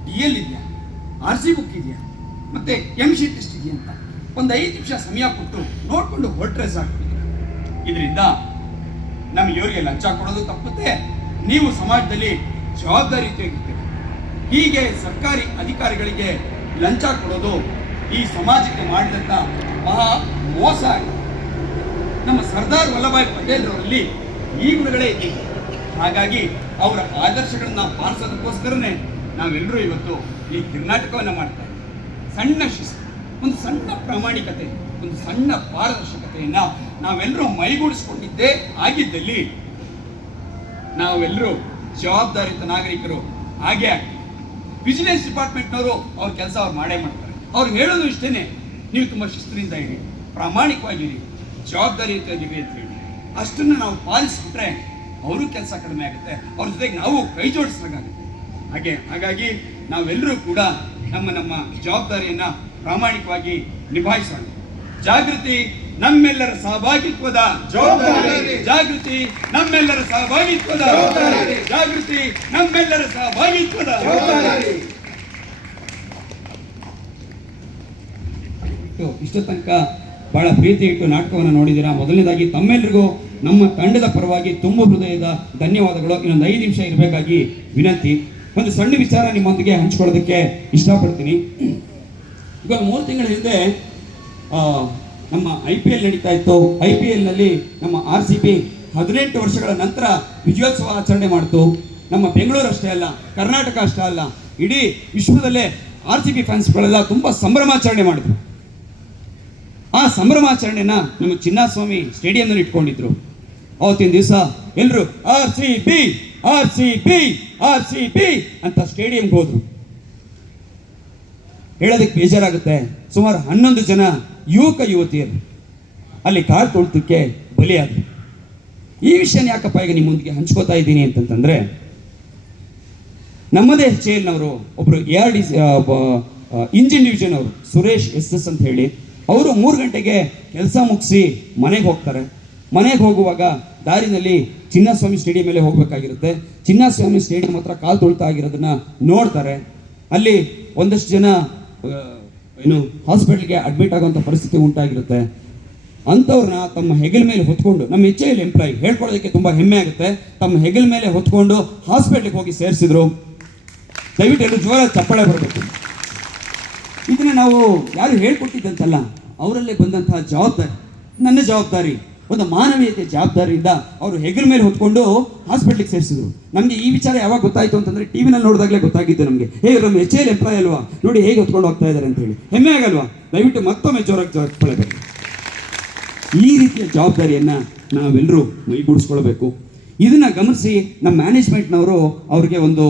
DL ಇದೆಯಾ, RC ಬುಕ್ ಇದೆಯಾ, ಮತ್ತೆ MC ಟೆಸ್ಟ್ ಇದೆಯಾ ಅಂತ ಒಂದು 5 ನಿಮಿಷ ಸಮಯ ಕೊಟ್ಟು ನೋಡ್ಕೊಂಡು ಹೊರಟ್ರೆ ಸಾಕು. ಇದರಿಂದ ನಮ್ಗೆ ಇವರಿಗೆ ಲಂಚ ಕೊಡೋದು ತಪ್ಪುತ್ತೆ, ನೀವು ಸಮಾಜದಲ್ಲಿ ಜವಾಬ್ದಾರಿಯುತವಾಗಿರ್ತೀರಿ. ಹೀಗೆ ಸರ್ಕಾರಿ ಅಧಿಕಾರಿಗಳಿಗೆ ಲಂಚ ಕೊಡೋದು ಈ ಸಮಾಜಕ್ಕೆ ಮಾಡಿದಂಥ ಮಹಾ ಮೋಸ ಆಗಿದೆ. ನಮ್ಮ ಸರ್ದಾರ್ ವಲ್ಲಭಾಯ್ ಪಟೇಲ್ರವರಲ್ಲಿ ಈ ಗುಣಗಳೇ ಇದ್ದೀವಿ. ಹಾಗಾಗಿ ಅವರ ಆದರ್ಶಗಳನ್ನ ಪಾಲಿಸೋದಕ್ಕೋಸ್ಕರನೇ ನಾವೆಲ್ಲರೂ ಇವತ್ತು ಈ ಕರ್ನಾಟಕವನ್ನು ಮಾಡ್ತಾ ಇದ್ದೀವಿ. ಸಣ್ಣ ಶಿಸ್ತು, ಒಂದು ಸಣ್ಣ ಪ್ರಾಮಾಣಿಕತೆ, ಒಂದು ಸಣ್ಣ ಪಾರದರ್ಶಕತೆಯನ್ನ ನಾವೆಲ್ಲರೂ ಮೈಗೂಡಿಸ್ಕೊಂಡಿದ್ದೇ ಆಗಿದ್ದಲ್ಲಿ ನಾವೆಲ್ಲರೂ ಜವಾಬ್ದಾರಿಯುತ ನಾಗರಿಕರು ಹಾಗೆ ಆಗ್ತೀವಿ. ವಿಜಿಲೆನ್ಸ್ ಡಿಪಾರ್ಟ್ಮೆಂಟ್ನವರು ಅವ್ರ ಕೆಲಸ ಅವ್ರು ಮಾಡೇ ಮಾಡ್ತಾರೆ. ಅವ್ರು ಹೇಳೋದು ಇಷ್ಟೇನೆ, ನೀವು ತುಂಬ ಶಿಸ್ತಿನಿಂದ ಇರಿ, ಪ್ರಾಮಾಣಿಕವಾಗಿರಿ, ಜವಾಬ್ದಾರಿಯುತವಾಗಿರಿ ಅಂತ ಹೇಳಿ. ಅಷ್ಟನ್ನು ನಾವು ಪಾಲಿಸ್ಬಿಟ್ರೆ ಅವರು ಕೆಲಸ ಕಡಿಮೆ ಆಗುತ್ತೆ, ಅವ್ರ ಜೊತೆಗೆ ನಾವು ಕೈ ಜೋಡಿಸ್ಬೇಕಾಗುತ್ತೆ. ಹಾಗಾಗಿ ನಾವೆಲ್ಲರೂ ಕೂಡ ನಮ್ಮ ಜವಾಬ್ದಾರಿಯನ್ನ ಪ್ರಾಮಾಣಿಕವಾಗಿ ನಿಭಾಯಿಸೋಣ. ಜಾಗೃತಿ ನಮ್ಮೆಲ್ಲರ ಸಹಭಾಗಿತ್ವದ ಜವಾಬ್ದಾರಿ. ಜಾಗೃತಿ ನಮ್ಮೆಲ್ಲರ ಸಹಭಾಗಿತ್ವದ ಜವಾಬ್ದಾರಿ. ಜಾಗೃತಿ ನಮ್ಮೆಲ್ಲರ ಸಹಭಾಗಿತ್ವದ ಜವಾಬ್ದಾರಿ. ಇಷ್ಟು ತನಕ ಬಹಳ ಪ್ರೀತಿ ಇಟ್ಟು ನಾಟಕವನ್ನು ನೋಡಿದ್ದೀರಾ. ಮೊದಲನೇದಾಗಿ ತಮ್ಮೆಲ್ಲರಿಗೂ ನಮ್ಮ ತಂಡದ ಪರವಾಗಿ ತುಂಬ ಹೃದಯದ ಧನ್ಯವಾದಗಳು. ಇನ್ನೊಂದು 5 ನಿಮಿಷ ಇರಬೇಕಾಗಿ ವಿನಂತಿ. ಒಂದು ಸಣ್ಣ ವಿಚಾರ ನಿಮ್ಮೊಂದಿಗೆ ಹಂಚ್ಕೊಳ್ಳೋದಕ್ಕೆ ಇಷ್ಟಪಡ್ತೀನಿ. ಈಗ 3 ತಿಂಗಳ ಹಿಂದೆ ನಮ್ಮ IPL ನಡೀತಾ ಇತ್ತು. IPLನಲ್ಲಿ ನಮ್ಮ RCB 18 ವರ್ಷಗಳ ನಂತರ ವಿಜಯೋತ್ಸವ ಆಚರಣೆ ಮಾಡ್ತು. ನಮ್ಮ ಬೆಂಗಳೂರು ಅಷ್ಟೇ ಅಲ್ಲ, ಕರ್ನಾಟಕ ಅಷ್ಟೇ ಅಲ್ಲ, ಇಡೀ ವಿಶ್ವದಲ್ಲೇ RCB ಫ್ಯಾನ್ಸ್ಗಳೆಲ್ಲ ತುಂಬ ಸಂಭ್ರಮಾಚರಣೆ ಮಾಡಿದ್ರು. ಆ ಸಂಭ್ರಮಾಚರಣೆನ ನಮ್ಮ ಚಿನ್ನಸ್ವಾಮಿ ಸ್ಟೇಡಿಯಂನಲ್ಲಿ ಇಟ್ಕೊಂಡಿದ್ರು. ಅವತ್ತಿನ ದಿವಸ ಎಲ್ಲರೂ RCB RCB RCB ಅಂತ ಸ್ಟೇಡಿಯಂಗೆ ಹೋದ್ರು. ಹೇಳೋದಕ್ಕೆ ಬೇಜಾರಾಗುತ್ತೆ, ಸುಮಾರು 11 ಜನ ಯುವಕ ಯುವತಿಯರು ಅಲ್ಲಿ ಕಾರ್ ತೊಳ್ತಕ್ಕೆ ಬಲಿಯಾದರು. ಈ ವಿಷಯನ ಯಾಕಪ್ಪ ಈಗ ನಿಮ್ಮೊಂದಿಗೆ ಹಂಚ್ಕೋತಾ ಇದ್ದೀನಿ ಅಂತಂತಂದ್ರೆ, ನಮ್ಮದೇ ಚೇಲ್ನವರು ಒಬ್ರು ARDC ಇಂಜಿನ್ ಡಿವಿಷನ್ ಅವರು ಸುರೇಶ್ SS ಅಂತ ಹೇಳಿ, ಅವರು 3 ಗಂಟೆಗೆ ಕೆಲಸ ಮುಗಿಸಿ ಮನೆಗೆ ಹೋಗ್ತಾರೆ. ಮನೆಗೆ ಹೋಗುವಾಗ ದಾರಿನಲ್ಲಿ ಚಿನ್ನಸ್ವಾಮಿ ಸ್ಟೇಡಿಯಂ ಮೇಲೆ ಹೋಗಬೇಕಾಗಿರುತ್ತೆ. ಚಿನ್ನಸ್ವಾಮಿ ಸ್ಟೇಡಿಯಂ ಹತ್ರ ಕಾಲು ತೊಳ್ತಾ ಆಗಿರೋದನ್ನ ನೋಡ್ತಾರೆ. ಅಲ್ಲಿ ಒಂದಷ್ಟು ಜನ ಹಾಸ್ಪಿಟಲ್ಗೆ ಅಡ್ಮಿಟ್ ಆಗುವಂಥ ಪರಿಸ್ಥಿತಿ ಉಂಟಾಗಿರುತ್ತೆ. ಅಂಥವ್ರನ್ನ ತಮ್ಮ ಹೆಗಲ ಮೇಲೆ ಹೊತ್ಕೊಂಡು, ನಮ್ಮ HAL ಎಂಪ್ಲಾಯಿ ಹೇಳ್ಕೊಳ್ಳೋದಕ್ಕೆ ತುಂಬ ಹೆಮ್ಮೆ ಆಗುತ್ತೆ, ತಮ್ಮ ಹೆಗಲ ಮೇಲೆ ಹೊತ್ಕೊಂಡು ಹಾಸ್ಪಿಟ್ಲಿಗೆ ಹೋಗಿ ಸೇರಿಸಿದ್ರು. ದಯವಿಟ್ಟು ಎಲ್ಲರೂ ಜೋರ ಚಪ್ಪಾಳೆ ಬರಬೇಕು. ಇದನ್ನ ನಾವು ಯಾರು ಹೇಳ್ಕೊಟ್ಟಿದ್ದಂತಲ್ಲ, ಅವರಲ್ಲೇ ಬಂದಂತಹ ಜವಾಬ್ದಾರಿ, ನನ್ನ ಜವಾಬ್ದಾರಿ, ಒಂದು ಮಾನವೀಯತೆ ಜವಾಬ್ದಾರಿಯಿಂದ ಅವರು ಹೆಗಲ ಮೇಲೆ ಹೊತ್ಕೊಂಡು ಹಾಸ್ಪಿಟ್ಲಿಗೆ ಸೇರಿಸಿದ್ರು. ನಮಗೆ ಈ ವಿಚಾರ ಯಾವಾಗ ಗೊತ್ತಾಯಿತು ಅಂತಂದರೆ ಟಿವಿನಲ್ಲಿ ನೋಡಿದಾಗಲೇ ಗೊತ್ತಾಗಿತ್ತು ನಮಗೆ. ನಮ್ಮ HAL ಎಂಪ್ಲಾಯ್ ಅಲ್ವಾ, ನೋಡಿ ಹೇಗೆ ಹೊತ್ಕೊಂಡು ಹೋಗ್ತಾ ಇದ್ದಾರೆ ಅಂತ ಹೇಳಿ ಹೆಮ್ಮೆ ಆಗಲ್ವಾ? ದಯವಿಟ್ಟು ಮತ್ತೊಮ್ಮೆ ಜೋರಾಗಿ ಚಪ್ಪಾಳೆ ಬರಲಿ. ಈ ರೀತಿಯ ಜವಾಬ್ದಾರಿಯನ್ನು ನಾವೆಲ್ಲರೂ ಮೈಗೂಡಿಸ್ಕೊಳ್ಬೇಕು. ಇದನ್ನು ಗಮನಿಸಿ ನಮ್ಮ ಮ್ಯಾನೇಜ್ಮೆಂಟ್ನವರು ಅವ್ರಿಗೆ ಒಂದು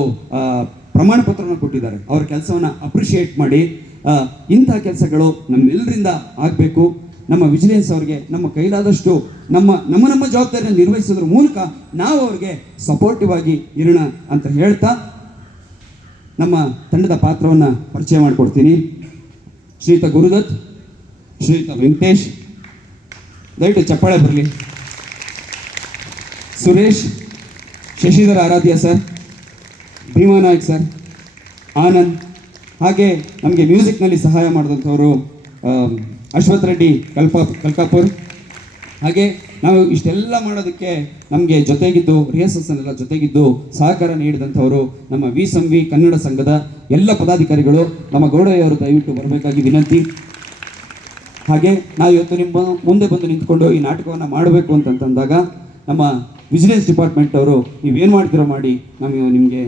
ಪ್ರಮಾಣ ಪತ್ರವನ್ನು ಕೊಟ್ಟಿದ್ದಾರೆ. ಅವ್ರ ಕೆಲಸವನ್ನು ಅಪ್ರಿಷಿಯೇಟ್ ಮಾಡಿ, ಇಂಥ ಕೆಲಸಗಳು ನಮ್ಮೆಲ್ಲರಿಂದ ಆಗಬೇಕು. ನಮ್ಮ ವಿಜಿಲೆನ್ಸ್ ಅವ್ರಿಗೆ ನಮ್ಮ ಕೈಲಾದಷ್ಟು ನಮ್ಮ ಜವಾಬ್ದಾರಿಯನ್ನು ನಿರ್ವಹಿಸೋದ್ರ ಮೂಲಕ ನಾವು ಅವ್ರಿಗೆ ಸಪೋರ್ಟಿವ್ ಆಗಿ ಇರೋಣ ಅಂತ ಹೇಳ್ತಾ ನಮ್ಮ ತಂಡದ ಪಾತ್ರವನ್ನು ಪರಿಚಯ ಮಾಡಿಕೊಡ್ತೀನಿ. ಶ್ರೀಯುತ ಗುರುದತ್, ಶ್ರೀಯುತ ವೆಂಕಟೇಶ್, ದಯವಿಟ್ಟು ಚಪ್ಪಾಳೆ ಬರಲಿ. ಸುರೇಶ್, ಶಶಿಧರ ಆರಾಧ್ಯ ಸರ್, ಭೀಮಾ ನಾಯ್ಕ್ ಸರ್, ಆನಂದ್, ಹಾಗೆ ನಮಗೆ ಮ್ಯೂಸಿಕ್ನಲ್ಲಿ ಸಹಾಯ ಮಾಡಿದಂಥವರು ಅಶ್ವಥ್ ರೆಡ್ಡಿ ಕಲ್ಕಾಪುರ್. ಹಾಗೆ ನಾವು ಇಷ್ಟೆಲ್ಲ ಮಾಡೋದಕ್ಕೆ ನಮಗೆ ಜೊತೆಗಿದ್ದು, ರಿಹರ್ಸಲ್ಸ್ನೆಲ್ಲ ಜೊತೆಗಿದ್ದು ಸಹಕಾರ ನೀಡಿದಂಥವರು ನಮ್ಮ VSMV ಕನ್ನಡ ಸಂಘದ ಎಲ್ಲ ಪದಾಧಿಕಾರಿಗಳು. ನಮ್ಮ ಗೌಡಯ್ಯವರು ದಯವಿಟ್ಟು ಬರಬೇಕಾಗಿ ವಿನಂತಿ. ಹಾಗೆ ನಾವು ಇವತ್ತು ನಿಮ್ಮ ಮುಂದೆ ಬಂದು ನಿಂತ್ಕೊಂಡು ಈ ನಾಟಕವನ್ನು ಮಾಡಬೇಕು ಅಂತಂದಾಗ ನಮ್ಮ ವಿಜಿಲೆನ್ಸ್ ಡಿಪಾರ್ಟ್ಮೆಂಟ್ ಅವರು ನೀವೇನು ಮಾಡ್ತೀರೋ ಮಾಡಿ, ನಾವು ನಿಮಗೆ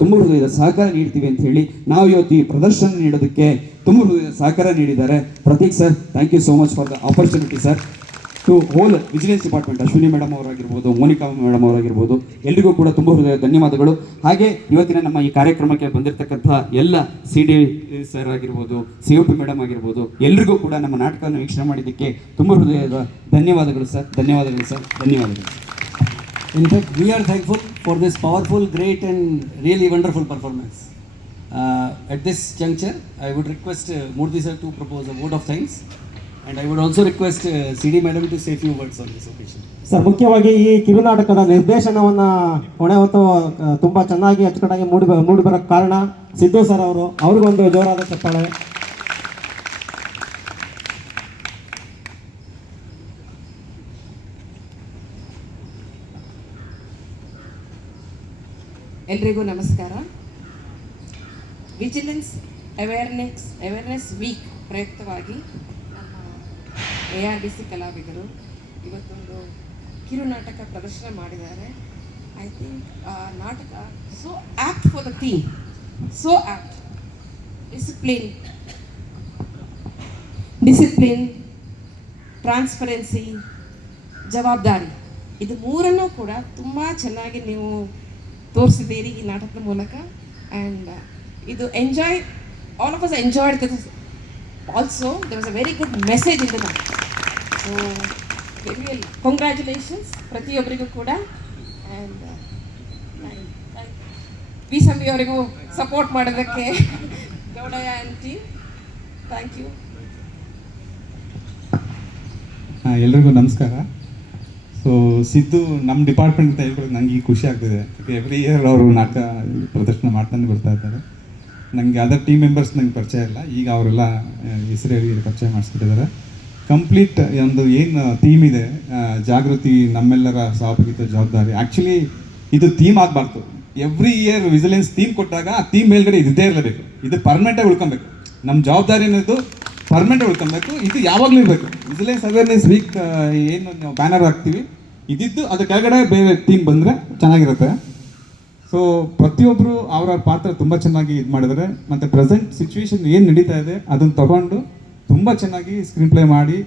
ತುಂಬ ಹೃದಯದ ಸಹಕಾರ ನೀಡ್ತೀವಿ ಅಂತ ಹೇಳಿ ನಾವು ಇವತ್ತು ಈ ಪ್ರದರ್ಶನ ನೀಡೋದಕ್ಕೆ ತುಂಬ ಹೃದಯದ ಸಹಕಾರ ನೀಡಿದ್ದಾರೆ. Prateek sir, thank you so much for the opportunity sir. To whole vigilance department, Ashwini madam ಅವರಾಗಿರ್ಬೋದು, ಮೋನಿಕಾ ಮೇಡಮ್ ಅವರಾಗಿರ್ಬೋದು, ಎಲ್ರಿಗೂ ಕೂಡ ತುಂಬ ಹೃದಯದ ಧನ್ಯವಾದಗಳು. ಹಾಗೆ ಇವತ್ತಿನ ನಮ್ಮ ಈ ಕಾರ್ಯಕ್ರಮಕ್ಕೆ ಬಂದಿರತಕ್ಕಂಥ ಎಲ್ಲ CD ಸರ್ ಆಗಿರ್ಬೋದು, COP ಮೇಡಮ್ ಆಗಿರ್ಬೋದು, ಎಲ್ರಿಗೂ ಕೂಡ ನಮ್ಮ ನಾಟಕವನ್ನು ವೀಕ್ಷಣೆ ಮಾಡಿದ್ದಕ್ಕೆ ತುಂಬ ಹೃದಯದ ಧನ್ಯವಾದಗಳು ಸರ್. ಧನ್ಯವಾದಗಳು ಸರ್, ಧನ್ಯವಾದಗಳು. In fact, we are thankful for this powerful, great and really wonderful performance. At this juncture, I would request Murthy sir to propose a vote of thanks, and I would also request CD madam to say a few words on this occasion. Sir, ಮುಖ್ಯವಾಗಿ ಈ ಕಿರುನಾಟಕದ ನಿರ್ದೇಶನವನ್ನು ಹೊಣೆ ಹೊತ್ತು ತುಂಬ ಚೆನ್ನಾಗಿ ಅಚ್ಚುಕಟ್ಟಾಗಿ ಮೂಡಿ ಬರೋಕ್ಕೆ ಕಾರಣ ಸಿದ್ದು ಸರ್ ಅವರು. ಅವ್ರಿಗೊಂದು ಜೋರಾದ ಚಪ್ಪಾಳೆ. ಎಲ್ರಿಗೂ ನಮಸ್ಕಾರ. ವಿಜಿಲೆನ್ಸ್ ಅವೇರ್ನೆಸ್ ವೀಕ್ ಪ್ರಯುಕ್ತವಾಗಿ ನಮ್ಮ ARDC ಕಲಾವಿದರು ಇವತ್ತೊಂದು ಕಿರುನಾಟಕ ಪ್ರದರ್ಶನ ಮಾಡಿದ್ದಾರೆ. ಐ ಥಿಂಕ್ ನಾಟಕ so apt for the theme, so apt. Discipline, transparency, ಜವಾಬ್ದಾರಿ, ಇದು ಮೂರನ್ನೂ ಕೂಡ ತುಂಬ ಚೆನ್ನಾಗಿ ನೀವು ತೋರಿಸಿದ್ದೀರಿ ಈ ನಾಟಕದ ಮೂಲಕ. ಆ್ಯಂಡ್ ಇದು all of us enjoyed this. Also there was a very good message in the ನಾಟಕ. ಸೊ ರಿಯಲ್ ಕಂಗ್ರ್ಯಾಚುಲೇಷನ್ಸ್ ಪ್ರತಿಯೊಬ್ಬರಿಗೂ ಕೂಡ. ಆ್ಯಂಡ್ ವಿ ಸಂಬಿ ಅವರಿಗೂ ಸಪೋರ್ಟ್ ಮಾಡೋದಕ್ಕೆ Gowdaiah and team, thank you. ಎಲ್ರಿಗೂ ನಮಸ್ಕಾರ. ಸೊ ಸಿದ್ದು ನಮ್ಮ ಡಿಪಾರ್ಟ್ಮೆಂಟ್ ಅಂತ ಹೇಳ್ಬಿಟ್ಟು ನನಗೆ ಈಗ ಖುಷಿ ಆಗ್ತಿದೆ. ಎವ್ರಿ ಇಯರ್ ಅವರು ನಾಟಕ ಪ್ರದರ್ಶನ ಮಾಡ್ತಾನೆ ಬರ್ತಾ ಇದ್ದಾರೆ. ನನಗೆ ಅದರ್ ಟೀಮ್ ಮೆಂಬರ್ಸ್ ನಂಗೆ ಪರಿಚಯ ಇಲ್ಲ, ಈಗ ಅವರೆಲ್ಲ ಹೆಸರು ಹೇಳಿ ಪರಿಚಯ ಮಾಡಿಸ್ಬಿಟ್ಟಿದ್ದಾರೆ. ಕಂಪ್ಲೀಟ್ ಒಂದು ಏನು ಥೀಮ್ ಇದೆ, ಜಾಗೃತಿ, ನಮ್ಮೆಲ್ಲರ ಸಹಭಾಗಿತ್ವ, ಜವಾಬ್ದಾರಿ. ಆ್ಯಕ್ಚುಲಿ ಇದು ಥೀಮ್ ಆಗಬಾರ್ದು. ಎವ್ರಿ ಇಯರ್ ವಿಜಿಲೆನ್ಸ್ ಥೀಮ್ ಕೊಟ್ಟಾಗ ಆ ಥೀಮ್ ಮೇಲ್ಗಡೆ ಇದ್ದೇ ಇರಲೇಬೇಕು. ಇದು ಪರ್ಮನೆಂಟಾಗಿ ಉಳ್ಕೊಬೇಕು. ನಮ್ಮ ಜವಾಬ್ದಾರಿ ಅನ್ನೋದು ಪರ್ಮನೆಂಟ್ ಉಳ್ಕೊಬೇಕು. ಇದು ಯಾವಾಗಲೂ ಇರಬೇಕು. ವಿಜಿಲೆನ್ಸ್ ಅವೇರ್ನೆಸ್ ವೀಕ್ ಏನು ನಾವು ಬ್ಯಾನರ್ ಹಾಕ್ತೀವಿ, ಇದಿದ್ದು ಅದ್ರ ಕೆಳಗಡೆ ಬೇರೆ ಥೀಮ್ ಬಂದರೆ ಚೆನ್ನಾಗಿರುತ್ತೆ. ಸೊ ಪ್ರತಿಯೊಬ್ಬರು ಅವರ ಪಾತ್ರ ತುಂಬ ಚೆನ್ನಾಗಿ ಇದು ಮಾಡಿದ್ದಾರೆ. ಮತ್ತು ಪ್ರೆಸೆಂಟ್ ಸಿಚುವೇಶನ್ ಏನು ನಡೀತಾ ಇದೆ ಅದನ್ನು ತಗೊಂಡು ತುಂಬ ಚೆನ್ನಾಗಿ ಸ್ಕ್ರೀನ್ ಪ್ಲೇ ಮಾಡಿ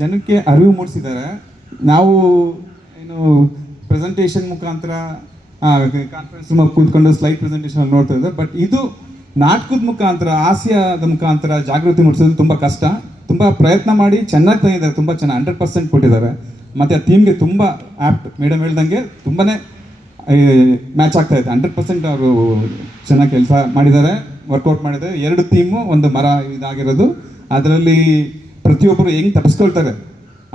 ಜನಕ್ಕೆ ಅರಿವು ಮೂಡಿಸಿದ್ದಾರೆ. ನಾವು ಏನು ಪ್ರೆಸೆಂಟೇಷನ್ ಮುಖಾಂತರ ಕಾನ್ಫರೆನ್ಸ್ ರೂಮ್ ಕೂತ್ಕೊಂಡು ಸ್ಲೈಡ್ ಪ್ರೆಸೆಂಟೇಷನ್ ನೋಡ್ತಾ ಇದ್ದಾರೆ. ಬಟ್ ಇದು ನಾಟಕದ ಮುಖಾಂತರ, ಹಾಸ್ಯದ ಮುಖಾಂತರ ಜಾಗೃತಿ ಮೂಡಿಸೋದು ತುಂಬ ಕಷ್ಟ. ತುಂಬ ಪ್ರಯತ್ನ ಮಾಡಿ ಚೆನ್ನಾಗಿ ತಂದಿದ್ದಾರೆ, ತುಂಬ ಚೆನ್ನಾಗಿ 100% ಕೊಟ್ಟಿದ್ದಾರೆ. ಮತ್ತು ಆ ಥೀಮ್ಗೆ ತುಂಬ ಆ್ಯಪ್ಟ್, ಮೇಡಮ್ ಹೇಳ್ದಂಗೆ ತುಂಬಾ ಮ್ಯಾಚ್ ಆಗ್ತಾ ಇದೆ. 100% ಅವರು ಚೆನ್ನಾಗಿ ಕೆಲಸ ಮಾಡಿದ್ದಾರೆ, ವರ್ಕೌಟ್ ಮಾಡಿದ್ದಾರೆ. 2 ಥೀಮು, ಒಂದು ಮರ ಇದಾಗಿರೋದು. ಅದರಲ್ಲಿ ಪ್ರತಿಯೊಬ್ಬರು ಹೆಂಗೆ ತಪ್ಪಿಸ್ಕೊಳ್ತಾರೆ,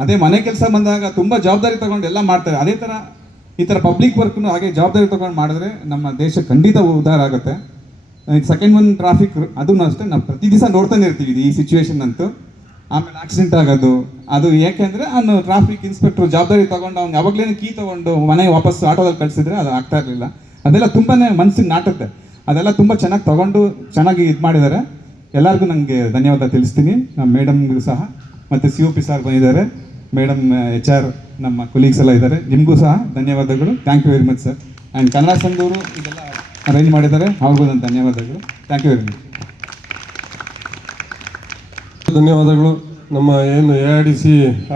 ಅದೇ ಮನೆ ಕೆಲಸ ಬಂದಾಗ ತುಂಬ ಜವಾಬ್ದಾರಿ ತೊಗೊಂಡು ಎಲ್ಲ ಮಾಡ್ತಾರೆ. ಅದೇ ಥರ ಈ ಥರ ಪಬ್ಲಿಕ್ ವರ್ಕ್ನು ಹಾಗೆ ಜವಾಬ್ದಾರಿ ತೊಗೊಂಡು ಮಾಡಿದ್ರೆ ನಮ್ಮ ದೇಶ ಖಂಡಿತ ಉದ್ಧಾರ ಆಗುತ್ತೆ. ಸೆಕೆಂಡ್ ಒನ್ ಟ್ರಾಫಿಕ್, ಅದನ್ನು ಅಷ್ಟೇ ನಾವು ಪ್ರತಿ ದಿವಸ ನೋಡ್ತಾನೆ ಇರ್ತೀವಿ ಈ ಸಿಚುವೇಶನ್ ಅಂತೂ. ಆಮೇಲೆ ಆಕ್ಸಿಡೆಂಟ್ ಆಗೋದು, ಅದು ಯಾಕೆಂದರೆ ಅವನು ಟ್ರಾಫಿಕ್ ಇನ್ಸ್ಪೆಕ್ಟ್ರು ಜವಾಬ್ದಾರಿ ತೊಗೊಂಡು ಅವ್ನು ಯಾವಾಗಲೇ ಕೀ ತೊಗೊಂಡು ಮನೆಗೆ ವಾಪಸ್ ಆಟೋದಲ್ಲಿ ಕಳಿಸಿದ್ರೆ ಅದು ಆಗ್ತಾ ಇರಲಿಲ್ಲ. ಅದೆಲ್ಲ ತುಂಬಾ ಮನಸ್ಸಿಗೆ ನಾಟುತ್ತೆ. ಅದೆಲ್ಲ ತುಂಬ ಚೆನ್ನಾಗಿ ತೊಗೊಂಡು ಚೆನ್ನಾಗಿ ಇದು ಮಾಡಿದ್ದಾರೆ. ಎಲ್ಲರಿಗೂ ನನಗೆ ಧನ್ಯವಾದ ತಿಳಿಸ್ತೀನಿ. ನಮ್ಮ ಮೇಡಮ್ಗೂ ಸಹ, ಮತ್ತು COP ಸರ್ ಬಂದಿದ್ದಾರೆ, ಮೇಡಮ್ HR ನಮ್ಮ ಕೊಲೀಗ್ಸ್ ಎಲ್ಲ ಇದ್ದಾರೆ. ನಿಮಗೂ ಸಹ ಧನ್ಯವಾದಗಳು. Thank you very much sir. And Kannada ಸಂಘದವರು ಇದೆಲ್ಲ ಅರೇಂಜ್ ಮಾಡಿದ್ದಾರೆ, ಅವ್ರಿಗೂ ನನ್ನ ಧನ್ಯವಾದಗಳು. Thank you very much. ಧನ್ಯವಾದಗಳು. ನಮ್ಮ ಏನು ARDC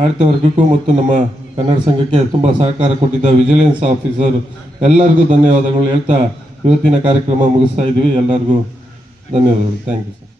ಆಡಳಿತ ವರ್ಗಕ್ಕೂ ಮತ್ತು ನಮ್ಮ ಕನ್ನಡ ಸಂಘಕ್ಕೆ ತುಂಬ ಸಹಕಾರ ಕೊಟ್ಟಿದ್ದ ವಿಜಿಲೆನ್ಸ್ ಆಫೀಸರ್ ಎಲ್ಲರಿಗೂ ಧನ್ಯವಾದಗಳು ಹೇಳ್ತಾ ಇವತ್ತಿನ ಕಾರ್ಯಕ್ರಮ ಮುಗಿಸ್ತಾ ಇದ್ದೀವಿ. ಎಲ್ಲರಿಗೂ ಧನ್ಯವಾದಗಳು. Thank you sir.